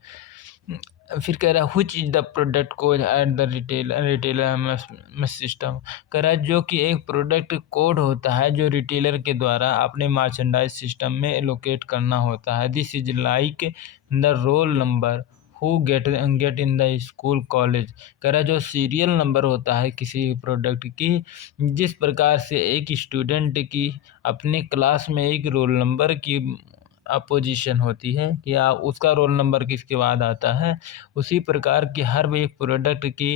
फिर कह रहा है which is the product code at the retailer system. कह रहा है जो कि एक प्रोडक्ट कोड होता है जो रिटेलर के द्वारा अपने मर्चेंडाइज सिस्टम में एलोकेट करना होता है। This is like the roll number who get in the school college. कह रहा है जो सीरियल नंबर होता है किसी प्रोडक्ट की, जिस प्रकार से एक स्टूडेंट की अपने क्लास में एक रोल नंबर की अपोजिशन होती है कि उसका रोल नंबर किसके बाद आता है, उसी प्रकार की हर एक प्रोडक्ट की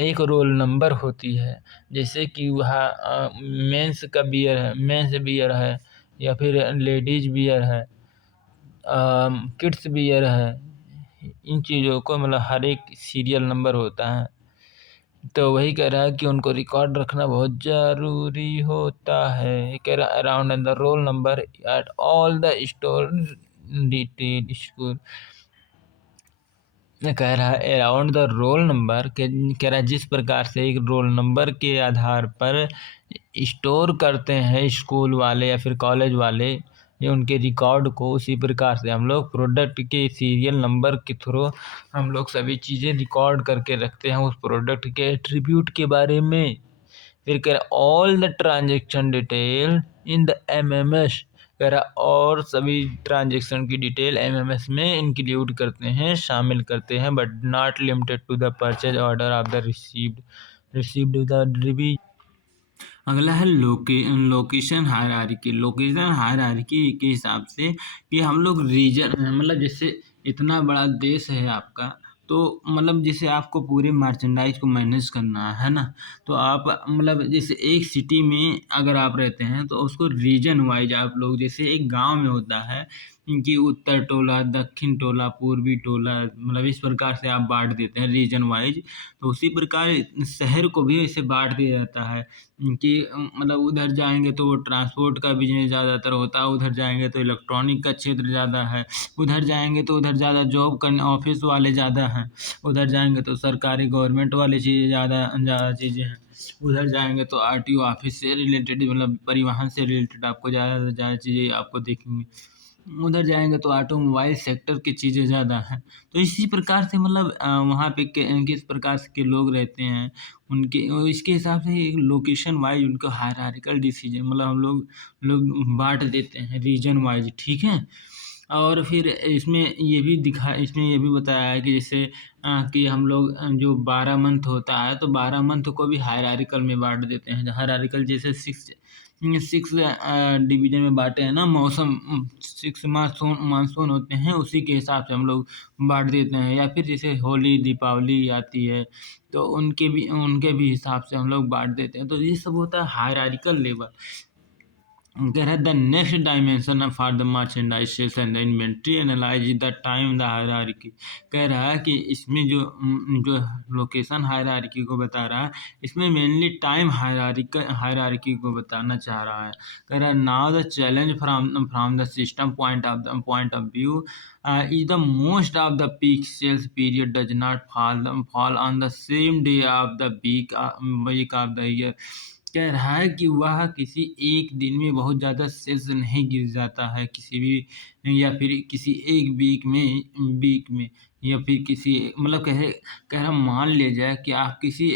एक रोल नंबर होती है। जैसे कि वह मेंस का बियर है, मेंस बियर है, या फिर लेडीज बियर है, किड्स बियर है। इन चीज़ों को मतलब हर एक सीरियल नंबर होता है। तो वही कह रहा है कि उनको रिकॉर्ड रखना बहुत ज़रूरी होता है। ये कह रहा है around the roll number at all the store detail school. कह रहा है अराउंड द रोल नंबर के, कह रहा है जिस प्रकार से एक रोल नंबर के आधार पर स्टोर करते हैं स्कूल वाले या फिर कॉलेज वाले ये उनके रिकॉर्ड को, उसी प्रकार से हम लोग प्रोडक्ट के सीरियल नंबर के थ्रू हम लोग सभी चीज़ें रिकॉर्ड करके रखते हैं उस प्रोडक्ट के एट्रीब्यूट के बारे में। फिर कह रहा all the transaction detail in the MMS. कह रहा और सभी ट्रांजेक्शन की डिटेल एमएमएस में इंक्लूड करते हैं, शामिल करते हैं, but not limited to the purchase order of the received the रिवी। अगला है लोकेशन हायरार्की। लोकेशन हायरार्की के हिसाब से कि हम लोग रीजन मतलब जैसे इतना बड़ा देश है आपका, तो मतलब जैसे आपको पूरे मर्चेंडाइज को मैनेज करना है ना, तो आप मतलब जैसे एक सिटी में अगर आप रहते हैं तो उसको रीजन वाइज आप लोग, जैसे एक गांव में होता है कि उत्तर टोला, दक्षिण टोला, पूर्वी टोला, मतलब इस प्रकार से आप बांट देते हैं रीजन वाइज। तो उसी प्रकार शहर को भी ऐसे बांट दिया जाता है कि मतलब उधर जाएंगे तो वो ट्रांसपोर्ट का बिजनेस ज़्यादातर होता है, उधर जाएंगे तो इलेक्ट्रॉनिक का क्षेत्र ज़्यादा है, उधर जाएंगे तो उधर ज़्यादा जॉब करने ऑफिस वाले ज़्यादा हैं, उधर जाएंगे तो सरकारी गवर्नमेंट वाली चीज़ें ज़्यादा ज़्यादा चीज़ें हैं, उधर जाएंगे तो आरटीओ ऑफिस से रिलेटेड मतलब परिवहन से रिलेटेड आपको ज़्यादा से ज़्यादा चीज़ें आपको देखेंगे, उधर जाएंगे तो ऑटोमोबाइल सेक्टर की चीज़ें ज़्यादा हैं। तो इसी प्रकार से मतलब वहाँ पे किस प्रकार से के लोग रहते हैं उनके इसके हिसाब से एक लोकेशन वाइज उनको हायरार्किकल डिसीजन मतलब हम लोग बांट देते हैं रीजन वाइज, ठीक है। और फिर इसमें ये भी बताया है कि जैसे कि हम लोग जो 12 मंथ होता है तो 12 मंथ को भी हायरार्किकल में बांट देते हैं। हायरार्किकल जैसे सिक्स डिवीजन में बांटे हैं ना, मौसम 6 मानसून होते हैं उसी के हिसाब से हम लोग बांट देते हैं। या फिर जैसे होली दीपावली आती है तो उनके भी हिसाब से हम लोग बांट देते हैं। तो ये सब होता है हायरार्किकल लेवल। कह रहा है the next dimension for the merchandise sales and the inventory analyse the time the hierarchy. कह रहा है कि इसमें जो लोकेशन हायरार्की को बता रहा है, इसमें मेनली टाइम हायरार्की को बताना चाह रहा है। कह रहा है now the challenge from the system point of view is the most of the peak sales period does not fall on the same day of the week of the year. कह रहा है कि वह किसी एक दिन में बहुत ज़्यादा सेल्स नहीं गिर जाता है किसी भी, या फिर किसी एक वीक में या फिर किसी मतलब कह रहा मान लिया जाए कि आप किसी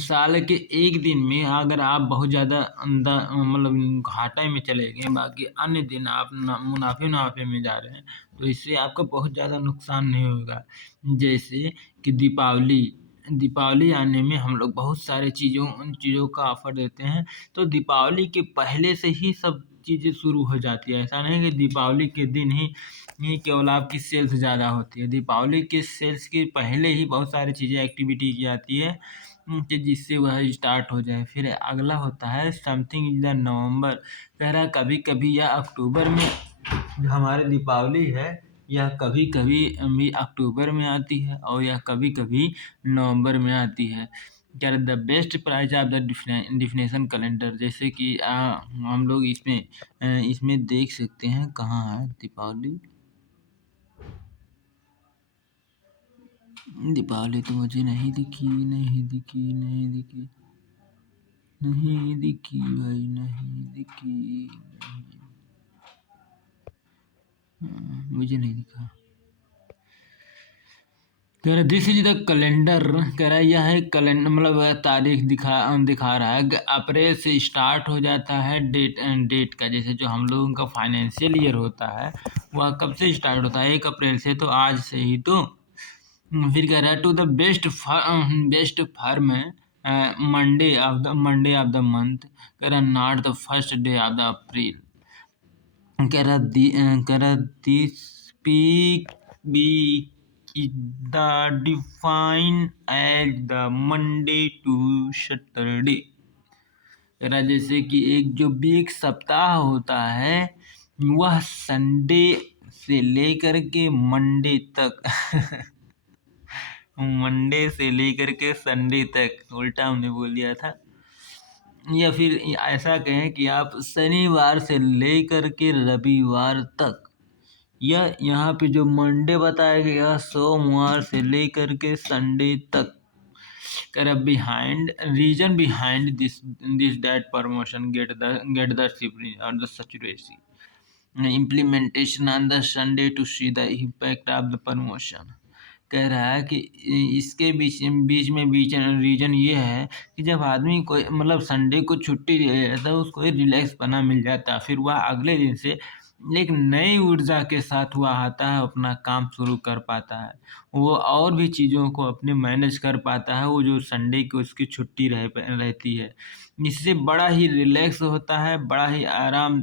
साल के एक दिन में अगर आप बहुत ज़्यादा मतलब घाटे में चले गए, बाकी अन्य दिन आप मुनाफे में जा रहे हैं, तो इससे आपका बहुत ज़्यादा नुकसान नहीं होगा। जैसे कि दीपावली आने में हम लोग बहुत सारे उन चीज़ों का ऑफर देते हैं, तो दीपावली के पहले से ही सब चीज़ें शुरू हो जाती है। ऐसा नहीं कि दीपावली के दिन ही केवल आपकी सेल्स ज़्यादा होती है, दीपावली के सेल्स के पहले ही बहुत सारी चीज़ें एक्टिविटी की जाती है कि जिससे वह स्टार्ट हो जाए। फिर अगला होता है समथिंग इन द नवंबर। कह रहा है कभी कभी या अक्टूबर में जो हमारी दीपावली है यह कभी कभी भी अक्टूबर में आती है और यह कभी कभी नवंबर में आती है। क्या the best price of the definition calendar, जैसे कि हम लोग इसमें देख सकते हैं, कहाँ है दीपावली। दीपावली तो मुझे नहीं दिखी, नहीं दिखी, नहीं दिखी, नहीं दिखी भाई, नहीं दिखी, नहीं, मुझे नहीं दिखा। कह रहा दिस इज द कैलेंडर, कह रहा यह है कैलेंडर, मतलब तारीख दिखा रहा है। अप्रैल से स्टार्ट हो जाता है डेट का, जैसे जो हम लोगों का फाइनेंशियल ईयर होता है वह कब से स्टार्ट होता है, 1 अप्रैल से, तो आज से ही तो। फिर कह रहा है to the best firm Monday of the month, कह रहा not the first day of the April, कह रहा this peak week is the define as the Monday to Saturday, कह रहा जैसे कि एक जो वीक सप्ताह होता है वह संडे से लेकर के मंडे तक मंडे से लेकर के संडे तक, उल्टा हमने बोल दिया था। या फिर ऐसा कहें कि आप शनिवार से लेकर के रविवार तक, या यहाँ पे जो मंडे बताया गया सोमवार से लेकर के संडे तक, कर behind reason behind this that promotion get the shivering और द सचुरेसी implementation on the Sunday to see the impact of the promotion, कह रहा है कि इसके बीच रीजन ये है कि जब आदमी को मतलब संडे को छुट्टी दिया जाता है उसको एक रिलैक्स पना मिल जाता है, फिर वह अगले दिन से एक नई ऊर्जा के साथ हुआ आता है, अपना काम शुरू कर पाता है, वो और भी चीज़ों को अपने मैनेज कर पाता है, वो जो संडे को उसकी छुट्टी रहती है। इससे बड़ा ही रिलैक्स होता है, बड़ा ही आराम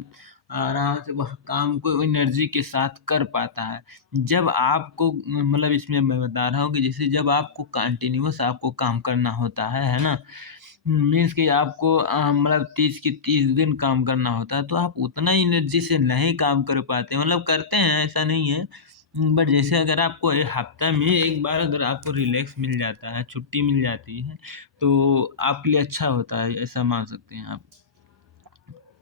से वह काम को एनर्जी के साथ कर पाता है। जब आपको मतलब इसमें मैं बता रहा हूँ कि जैसे जब आपको कंटिन्यूअस आपको काम करना होता है ना, मीन्स कि आपको मतलब 30 के 30 दिन काम करना होता है, तो आप उतना एनर्जी से नहीं काम कर पाते, मतलब करते हैं ऐसा नहीं है, बट जैसे अगर आपको हफ्ता में एक बार अगर आपको रिलैक्स मिल जाता है, छुट्टी मिल जाती है, तो आपके लिए अच्छा होता है, ऐसा मान सकते हैं आप।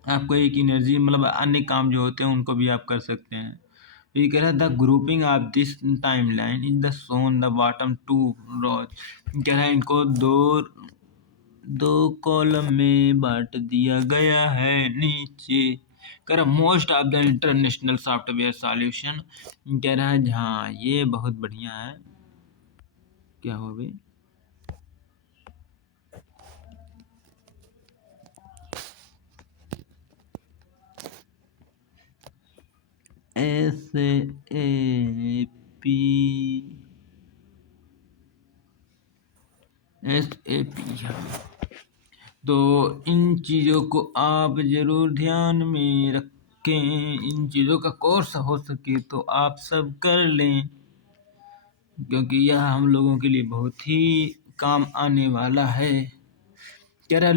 आपको एक एनर्जी मतलब अन्य काम जो होते हैं उनको भी आप कर सकते हैं। तो ये कह रहा है the grouping of this time line in the zone the bottom to rows, कह रहा है इनको दो कॉलम में बांट दिया गया है नीचे, कह रहा most of the international software solution, कह रहा है हाँ ये बहुत बढ़िया है। क्या हो गई SAP, तो इन चीज़ों को आप ज़रूर ध्यान में रखें, इन चीज़ों का कोर्स हो सके तो आप सब कर लें, क्योंकि यह हम लोगों के लिए बहुत ही काम आने वाला है। कह रहा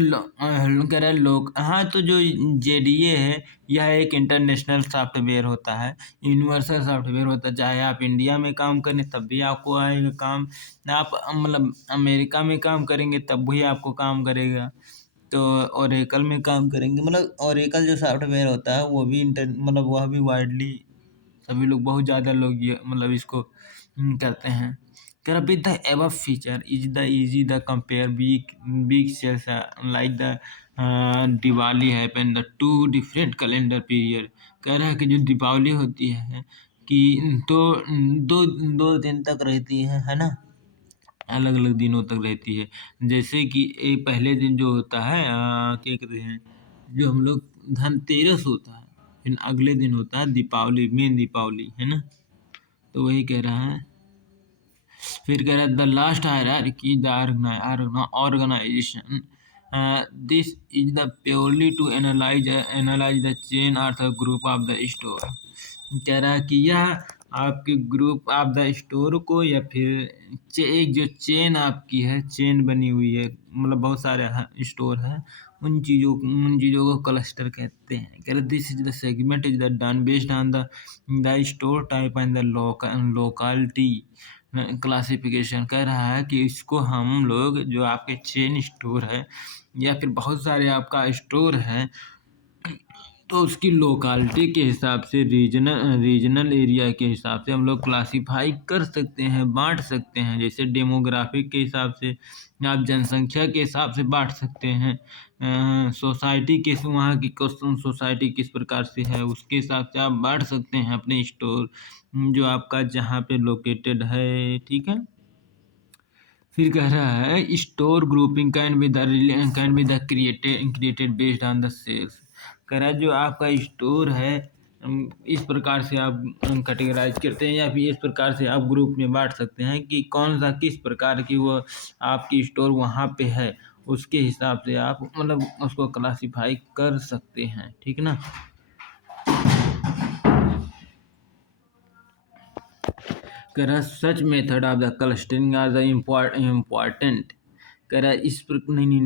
लोग हाँ, तो जो JDA है यह एक इंटरनेशनल सॉफ्टवेयर होता है, यूनिवर्सल सॉफ्टवेयर होता है, चाहे आप इंडिया में काम करें तब भी आपको आएगा काम, आप मतलब अमेरिका में काम करेंगे तब भी आपको काम करेगा। तो ओरेकल में काम करेंगे, मतलब ओरेकल जो सॉफ्टवेयर होता है वो भी मतलब वह भी वाइडली सभी लोग, बहुत ज़्यादा लोग ये मतलब इसको करते हैं। कह रहा with the above feature is the easy the compare big sales like the Diwali happen the to different calendar period, कह रहा है कि जो दीपावली होती है कि तो दो दिन तक रहती है ना, अलग अलग दिनों तक रहती है। जैसे कि एक पहले दिन जो होता है क्या कहते हैं, जो हम लोग धनतेरस होता है, फिर अगले दिन होता है दीपावली, मेन दीपावली है ना, तो वही कह रहा है। फिर कह रहा है the last hierarchy the organisation, this is the purely to analyse the chain और the group of the store, कह रहा है कि यह आपके ग्रुप ऑफ द स्टोर को या फिर एक जो चेन आपकी है, चेन बनी हुई है, मतलब बहुत सारे स्टोर हैं, उन चीज़ों को क्लस्टर कहते हैं। कह रहे this is the segment is the done based on the store type and the locality, classification कह रहा है कि इसको हम लोग जो आपके चेन स्टोर है या फिर बहुत सारे आपका स्टोर है, तो उसकी लोकालिटी के हिसाब से रीजनल एरिया के हिसाब से हम लोग क्लासिफाई कर सकते हैं, बांट सकते हैं। जैसे डेमोग्राफिक के हिसाब से आप जनसंख्या के हिसाब से बांट सकते हैं, सोसाइटी किस वहाँ की सोसाइटी किस प्रकार से है उसके हिसाब से आप बांट सकते हैं अपने स्टोर जो आपका जहाँ पे लोकेटेड है। ठीक है। फिर कह रहा है store grouping can be the created based on the sales. कह रहा है जो आपका स्टोर है इस प्रकार से आप कैटेगराइज करते हैं या फिर इस प्रकार से आप ग्रुप में बांट सकते हैं कि कौन सा किस प्रकार की वो आपकी स्टोर वहाँ पे है, उसके हिसाब से आप मतलब उसको क्लासिफाई कर सकते हैं। ठीक ना। कह रहा such method of the clustering are the important. कह रहा इस पर नहीं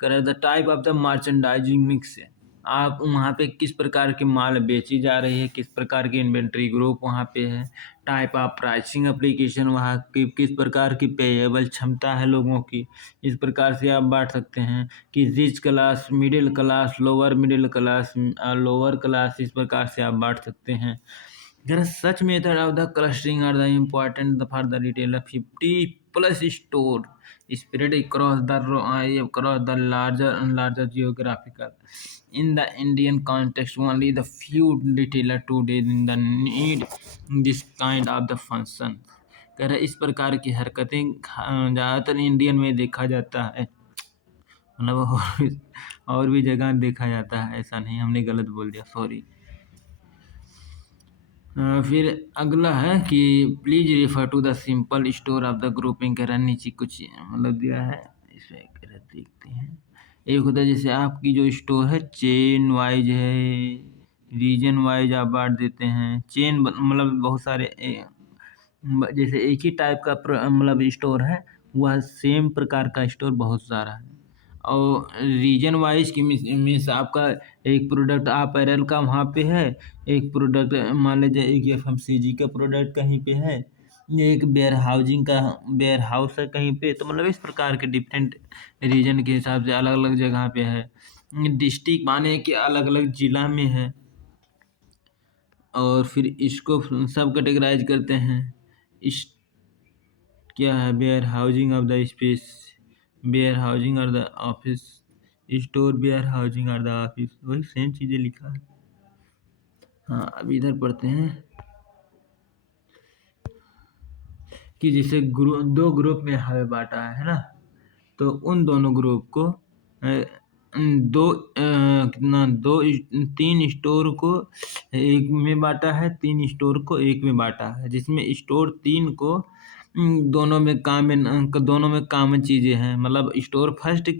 कह रहा the type of the merchandising mix है। आप वहाँ पे किस प्रकार के माल बेची जा रही है, किस प्रकार की इन्वेंट्री ग्रुप वहाँ पे है, टाइप ऑफ प्राइसिंग एप्लीकेशन वहाँ की किस प्रकार की पेएबल क्षमता है लोगों की, इस प्रकार से आप बांट सकते हैं कि rich class, middle class, lower middle class, lower class, इस प्रकार से आप बांट सकते हैं। There are such method of the clustering are the important for the retailer 50 plus store spread across the larger geographical. In the Indian context, only the few retailer today in the need this kind of the function. कह रहे इस प्रकार की हरकतें ज़्यादातर Indian में देखा जाता है, मतलब और भी जगह देखा जाता है, ऐसा नहीं हमने गलत बोल दिया, सॉरी। फिर अगला है कि please refer to the simple store of the grouping. कह रहा नीचे कुछ मतलब दिया है, इसमें कह रहा देखते हैं। एक होता है जैसे आपकी जो स्टोर है चेन वाइज है, रीजन वाइज आप बांट देते हैं। चेन मतलब बहुत सारे जैसे एक ही टाइप का मतलब स्टोर है, वह सेम प्रकार का स्टोर बहुत सारा है। और रीजन वाइज की मीन्स आपका एक प्रोडक्ट अपैरल का वहाँ पे है, एक प्रोडक्ट मान लीजिए एक एफएमसीजी का प्रोडक्ट कहीं पे है, एक वेयर हाउसिंग का वेयर हाउस है कहीं पे, तो मतलब इस प्रकार के डिफरेंट रीजन के हिसाब से अलग अलग जगह पे है। डिस्ट्रिक्ट माने कि अलग अलग जिला में है, और फिर इसको सब कैटेगराइज करते हैं। इस क्या है warehousing of the space, warehousing और the office, store warehousing और द ऑफिस, वही सेम चीज़ें लिखा है। हाँ अब इधर पढ़ते हैं कि जैसे दो ग्रुप में हमें बांटा है ना, तो उन दोनों ग्रुप को तीन स्टोर को एक में बांटा है, तीन स्टोर को एक में बांटा है, जिसमें स्टोर तीन को दोनों में कॉमन चीज़ें हैं। मतलब स्टोर फर्स्ट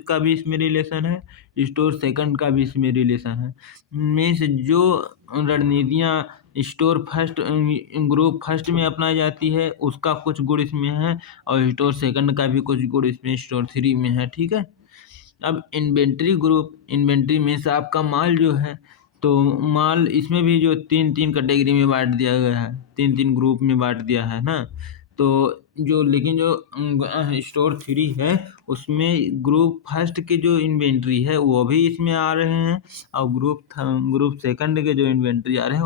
का भी इसमें रिलेशन है, स्टोर सेकंड का भी इसमें रिलेशन है। मीन्स जो रणनीतियाँ स्टोर फर्स्ट ग्रुप फर्स्ट में अपनाई जाती है उसका कुछ गुण इसमें है, और स्टोर सेकंड का भी कुछ गुण इसमें स्टोर थ्री में है। ठीक है। अब इन्वेंट्री मीन्स आपका माल जो है, तो माल इसमें भी जो तीन तीन कैटेगरी में बांट दिया गया है, तीन तीन ग्रुप में बांट दिया है ना। तो जो लेकिन जो स्टोर थ्री है उसमें ग्रुप फर्स्ट के जो इन्वेंट्री है वो भी इसमें आ रहे हैं, और ग्रुप सेकंड के जो इन्वेंट्री आ रहे हैं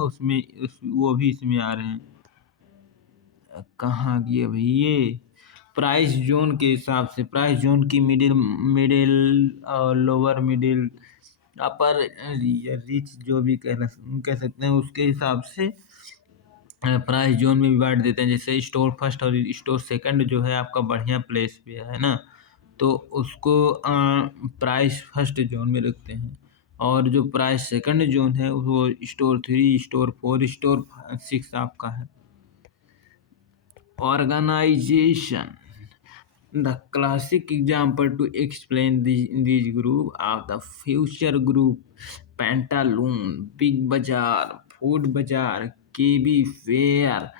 वो भी इसमें आ रहे हैं। कहाँ गया भाई ये प्राइस जोन के हिसाब से, प्राइस जोन की मिडिल और लोअर मिडिल अपर रिच जो भी कह सकते हैं उसके हिसाब से प्राइस जोन में भी बांट देते हैं। जैसे स्टोर फर्स्ट और स्टोर सेकंड जो है आपका बढ़िया प्लेस पे है ना, तो उसको प्राइस फर्स्ट जोन में रखते हैं, और जो प्राइस सेकंड जोन है वो store three, store four, store six आपका है। Organization. The classic example to explain these group are the Future Group, Pantaloon, Big Bazaar, Food Bazaar, KB Fair,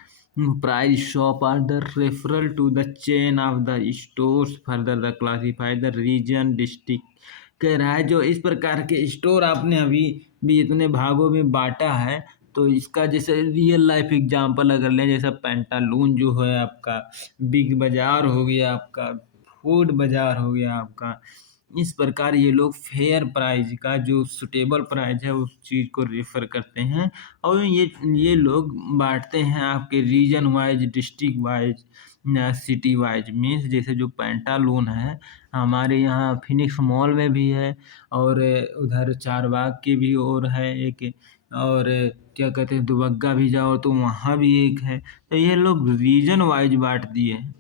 Price Shop are the referral to the chain of the stores. Further the classify the region, district. कह रहा है जो इस प्रकार के store आपने अभी भी इतने भागों में बांटा है, तो इसका जैसे रियल लाइफ एग्जांपल अगर लें, जैसा पेंटालून जो है आपका, बिग बाज़ार हो गया आपका, फूड बाज़ार हो गया आपका, इस प्रकार ये लोग फेयर प्राइस का जो सूटेबल प्राइस है उस चीज़ को रेफ़र करते हैं। और ये लोग बाँटते हैं आपके region wise, district wise, city wise. Means जैसे जो पेंटालून है, हमारे यहाँ फिनिक्स मॉल में भी है, और उधर चारबाग की भी ओर है एक, और क्या कहते हैं, दुबग्गा भी जाओ तो वहाँ भी एक है। तो ये लोग रीजन वाइज़ बाँट दिए हैं।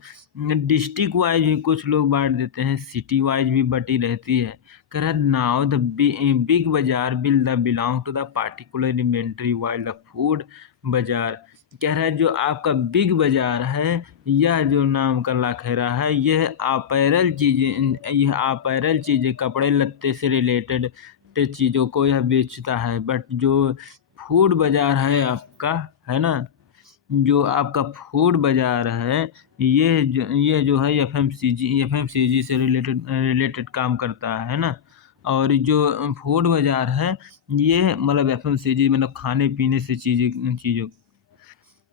डिस्ट्रिक्ट वाइज़ भी कुछ लोग बाँट देते हैं, सिटी वाइज़ भी बटी रहती है। कह रहा है now the Big Bazaar will the belong to the particular inventory while the Food Bazaar. कह रहा है जो आपका बिग बाज़ार है, यह जो नाम का लखेरा है, यह अपैरल चीज़ें, कपड़े-लत्ते से रिलेटेड चीज़ों को यह बेचता है। बट जो फूड बाज़ार है आपका, है ना? जो आपका फूड बाज़ार है, ये जो है एफएमसीजी से रिलेटेड काम करता है ना? और जो फूड बाज़ार है, ये मतलब एफएमसीजी मतलब खाने-पीने से चीज़ों।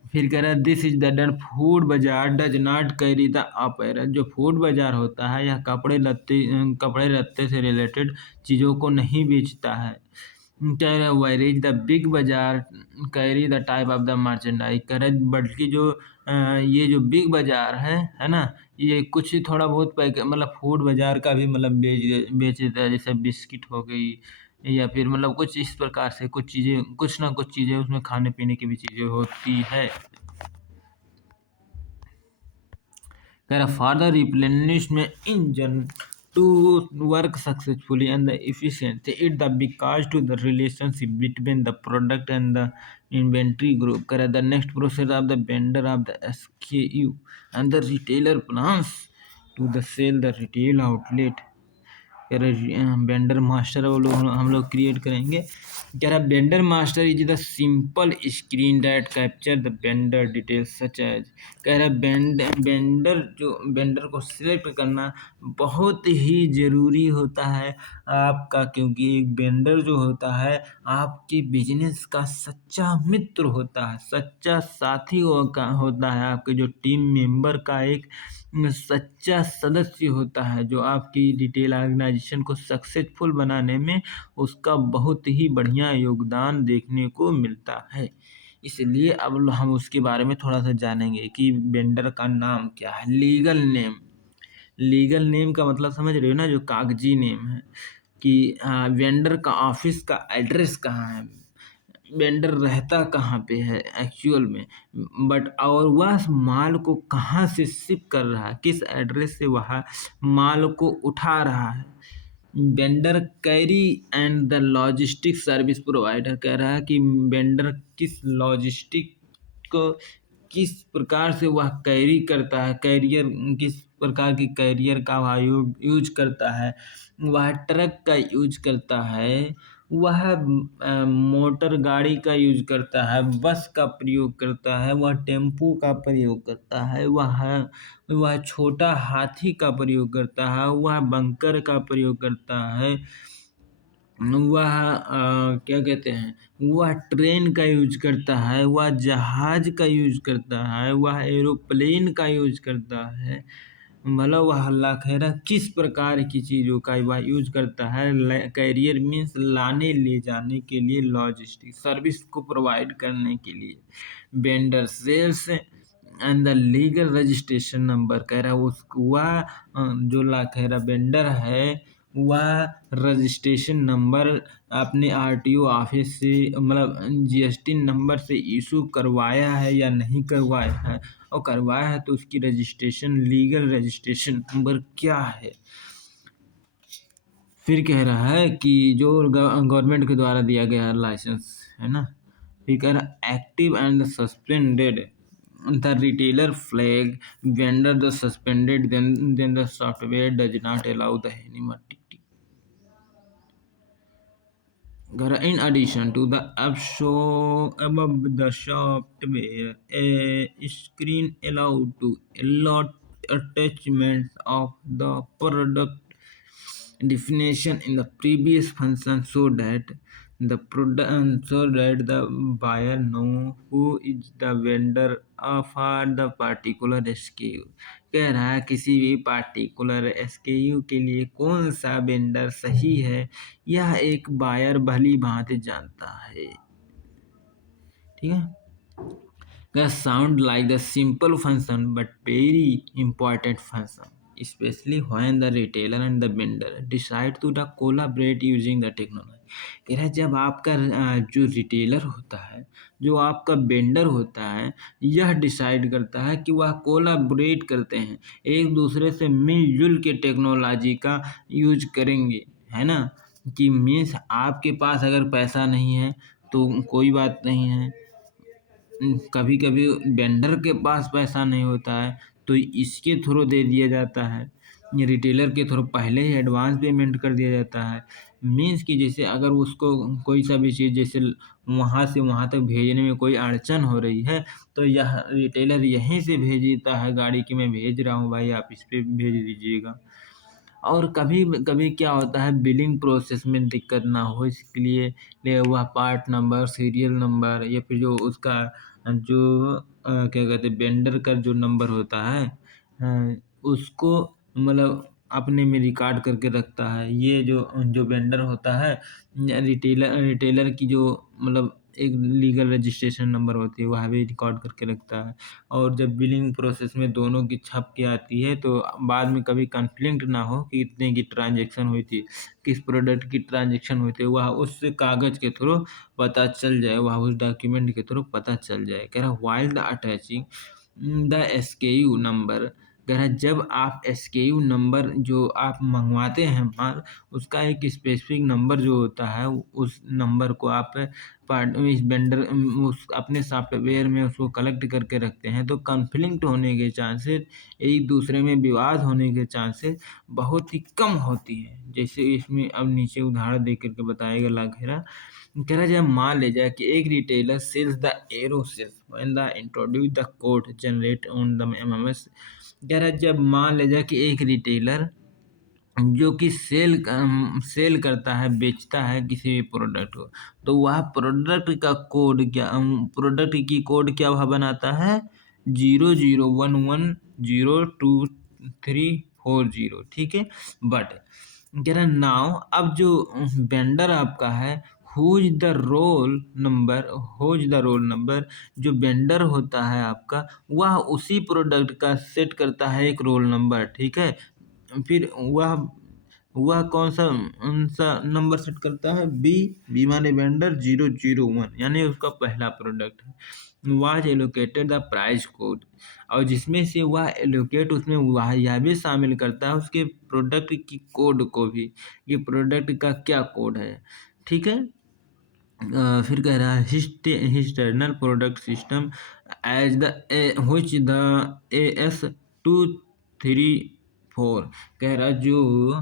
फिर कह रहा है this is the done food bazaar does not carry the apparel. जो फूड बाजार होता है यह कपड़े लत्ते से रिलेटेड चीज़ों को नहीं बेचता है। कह रहा है वेरेज द बिग बाजार carry the type of the merchandise. कह रहा है बल्कि जो ये जो बिग बाजार है ना, ये कुछ ही थोड़ा बहुत पैके मतलब फूड बाजार का भी मतलब बेच देता है, जैसे बिस्किट हो गई, या फिर मतलब कुछ इस प्रकार से कुछ ना कुछ चीज़ें उसमें खाने-पीने की भी चीज़ें होती है। कह रहा further replenishment engine to work successfully and the efficiently it the because to the relationship between the product and the inventory group. कह रहा the next process of the vendor of the SKU and the retailer plans to the sell the retail outlet। कह रहा vendor master वो लोग हम लोग create करेंगे। कह रहा vendor master is the simple screen that capture the vendor details such as. कह रहा वेंडर को सिलेक्ट करना बहुत ही ज़रूरी होता है आपका, क्योंकि एक वेंडर जो होता है आपके बिजनेस का सच्चा मित्र होता है, सच्चा साथी होता है, आपके जो टीम मेंबर का एक सच्चा सदस्य होता है, जो आपकी रिटेल ऑर्गेनाइजेशन को सक्सेसफुल बनाने में उसका बहुत ही बढ़िया योगदान देखने को मिलता है। इसलिए अब हम उसके बारे में थोड़ा-सा जानेंगे कि वेंडर का नाम क्या है? Legal name. लीगल नेम का मतलब समझ रहे हो ना, जो कागजी नेम है कि वेंडर का ऑफ़िस का एड्रेस कहाँ है? वेंडर रहता कहाँ पे है एक्चुअल में, बट और वह माल को कहाँ से शिप कर रहा है, किस एड्रेस से वह माल को उठा रहा है। Vendor carry and the logistic service provider. कह रहा है कि वेंडर किस लॉजिस्टिक को किस प्रकार से वह कैरी करता है, कैरियर किस प्रकार की कैरियर का वह यूज करता है, वह ट्रक का यूज करता है, वह मोटर गाड़ी का यूज करता है, बस का प्रयोग करता है, वह टेम्पो का प्रयोग करता है, वह छोटा हाथी का प्रयोग करता है, वह बंकर का प्रयोग करता है, वह क्या कहते हैं, वह ट्रेन का यूज करता है, वह जहाज का यूज करता है, वह एरोप्लेन का यूज करता है। मतलब वह लाखेरा किस प्रकार की चीज़ों का वह यूज करता है। कैरियर मीन्स लाने ले जाने के लिए, लॉजिस्टिक सर्विस को प्रोवाइड करने के लिए। Vendor sales and the legal registration number. कह रहा है उसको वह जो लाखेरा वेंडर है वह रजिस्ट्रेशन नंबर अपने आरटीओ ऑफिस से मतलब जीएसटी नंबर से इशू करवाया है या नहीं करवाया है, और करवाया है तो उसकी रजिस्ट्रेशन लीगल रजिस्ट्रेशन नंबर क्या है। फिर कह रहा है कि जो गवर्नमेंट के द्वारा दिया गया लाइसेंस है ना। फिर कह रहा active and suspended the retailer flag vendor the suspended then the software does not allow the animal. In addition to the above the software, a screen allowed to allot attachments of the product definition in the previous function so that the product so that the buyer know who is the vendor for the particular SKU। कह रहा है किसी भी particular SKU के लिए कौन सा vendor सही है, यह एक बायर भली भांति जानता है। ठीक है, that sound like the simple function but very important function, especially when the retailer and the vendor decide to the collaborate using the technology। कह रहा है जब आपका जो रिटेलर होता है, जो आपका वेंडर होता है, यह डिसाइड करता है कि वह कोलाबोरेट करते हैं, एक दूसरे से मिलजुल के टेक्नोलॉजी का यूज करेंगे, है ना। कि मीन्स आपके पास अगर पैसा नहीं है तो कोई बात नहीं है, कभी कभी वेंडर के पास पैसा नहीं होता है तो इसके थ्रू दे दिया जाता है, ये रिटेलर के थ्रू पहले ही एडवांस पेमेंट कर दिया जाता है। मीन्स कि जैसे अगर उसको कोई सा भी चीज़ जैसे वहाँ से वहाँ तक भेजने में कोई अड़चन हो रही है तो यह रिटेलर यहीं से भेज देता है गाड़ी कि मैं भेज रहा हूँ भाई, आप इस पर भेज दीजिएगा। और कभी कभी क्या होता है बिलिंग प्रोसेस में दिक्कत ना हो इसके लिए वह पार्ट नंबर, सीरियल नंबर या फिर जो उसका जो क्या कहते हैं वेंडर का जो नंबर होता है उसको मतलब अपने में रिकॉर्ड करके रखता है। ये जो जो वेंडर होता है रिटेलर की जो मतलब एक लीगल रजिस्ट्रेशन नंबर होती है वह भी रिकॉर्ड करके रखता है। और जब बिलिंग प्रोसेस में दोनों की छप के आती है तो बाद में कभी कन्फ्लिक्ट ना हो कि इतने की ट्रांजैक्शन हुई थी, किस प्रोडक्ट की ट्रांजैक्शन हुई थी, वह उस कागज़ के थ्रू पता चल जाए, वह उस डॉक्यूमेंट के थ्रू पता चल जाए। कह रहा while the attaching the SKU number, कह रहा जब आप SKU नंबर जो आप मंगवाते हैं माल, उसका एक स्पेसिफिक नंबर जो होता है उस नंबर को आप इस वेंडर उस अपने सॉफ्टवेयर में उसको कलेक्ट करके रखते हैं तो कन्फ्लिक्ट होने के चांसेस, एक दूसरे में विवाद होने के चांसेस बहुत ही कम होती है। जैसे इसमें अब नीचे उदाहरण दे करके बताएगा लाखेरा। कह रहा जब मान ले जाए कि एक retailer sales the arrow sales when the introduce the code generate on the MMS। कह रहा जब मान ले जाए कि एक रिटेलर जो कि सेल करता है, बेचता है किसी भी प्रोडक्ट को, तो वह प्रोडक्ट का कोड क्या प्रोडक्ट की कोड क्या वह बनाता है 0011022340। ठीक है, बट कह रहा नाउ अब जो वेंडर आपका है हुज द रोल नंबर, जो वेंडर होता है आपका वह उसी प्रोडक्ट का सेट करता है एक रोल नंबर। ठीक है, फिर वह कौन सा नंबर सेट करता है बी माने वेंडर 001 यानी उसका पहला प्रोडक्ट है। Was allocated the price code, और जिसमें से वह एलोकेट उसमें वह यह भी शामिल करता है उसके प्रोडक्ट की कोड को भी, कि प्रोडक्ट का क्या कोड है। ठीक है, फिर कह रहा है हिस्टर्नल product system as the which the AS234। कह रहा जो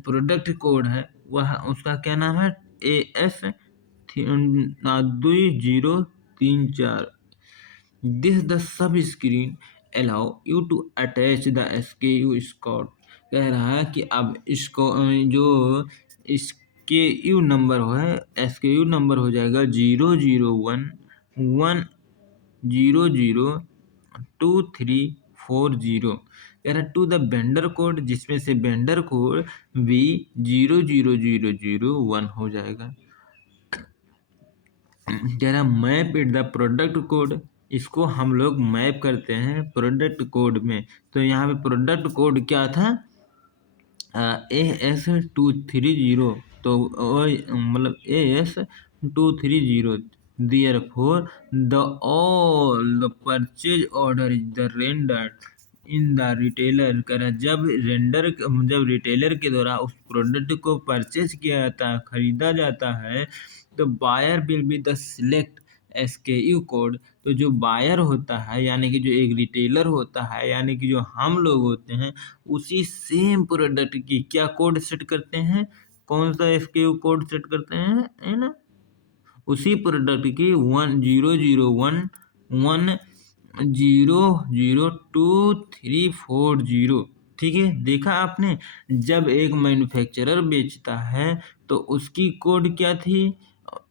प्रोडक्ट कोड है वह उसका क्या नाम है AS2034। This the sub screen allow you to attach the SKU स्कॉट। कह रहा है कि अब इसको जो SKU नंबर है SKU नंबर हो जाएगा 001100234। कह रहा टू द वेंडर कोड, जिसमें से वेंडर कोड भी 00001 हो जाएगा। कह रहा map it the product code, इसको हम लोग मैप करते हैं प्रोडक्ट कोड में। तो यहाँ पे प्रोडक्ट कोड क्या था AS230, तो मतलब AS230। Therefore the all the purchase order is the rendered in the retailer. करा जब रिटेलर के द्वारा उस प्रोडक्ट को परचेज किया जाता है, खरीदा जाता है, तो buyer will be the select SKU code. तो जो बायर होता है यानी कि जो एक रिटेलर होता है यानी कि जो हम लोग होते हैं, उसी सेम प्रोडक्ट की क्या कोड सेट करते हैं, कौन सा SKU कोड सेट करते हैं, है ना, उसी प्रोडक्ट की 100110022340। ठीक है, देखा आपने, जब एक मैन्युफैक्चरर बेचता है तो उसकी कोड क्या थी?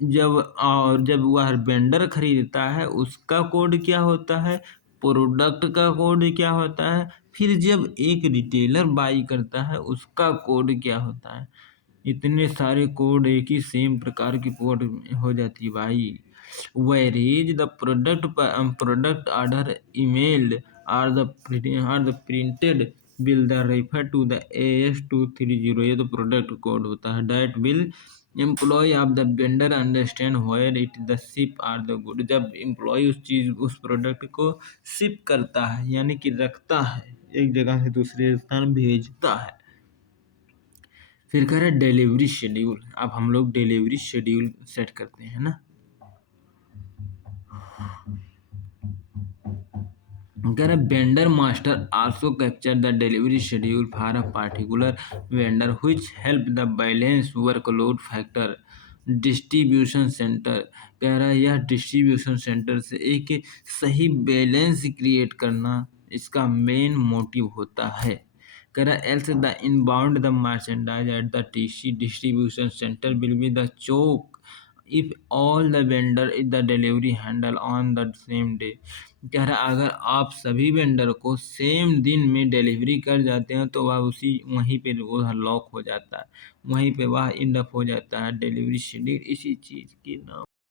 जब वह वेंडर खरीदता है उसका कोड क्या होता है, प्रोडक्ट का कोड क्या होता है, फिर जब एक रिटेलर बाई करता है उसका कोड क्या होता है। इतने सारे कोड एक ही सेम प्रकार की कोड हो जाती है भाई। Whereas the product order emailed or the printed will the refer to the AS230, ये तो प्रोडक्ट कोड होता है। That will employee of the vendor understand where it the ship or the good, जब employ उस product को ship करता है यानी कि रखता है, एक जगह से दूसरे स्थान भेजता है। फिर कह रहे डिलीवरी शेड्यूल। अब हम लोग डिलीवरी शेड्यूल सेट करते हैं ना। कह रहे vendor master also capture the delivery schedule for a particular vendor which help the balance workload factor distribution centre. कह रहा है यह डिस्ट्रीब्यूशन सेंटर से एक सही बैलेंस क्रिएट करना इसका मेन मोटिव होता है। कह रहा else the inbound the merchandise at the TC distribution centre will be the choke if all the vendor is the delivery handle on the same day. कह रहा अगर आप सभी वेंडर को सेम दिन में डिलीवरी कर जाते हैं तो वह वहीं पे वो लॉक हो जाता है, वहीं पे वह इंड अप हो जाता है डिलीवरी शेड्यूल इसी चीज़ की नाम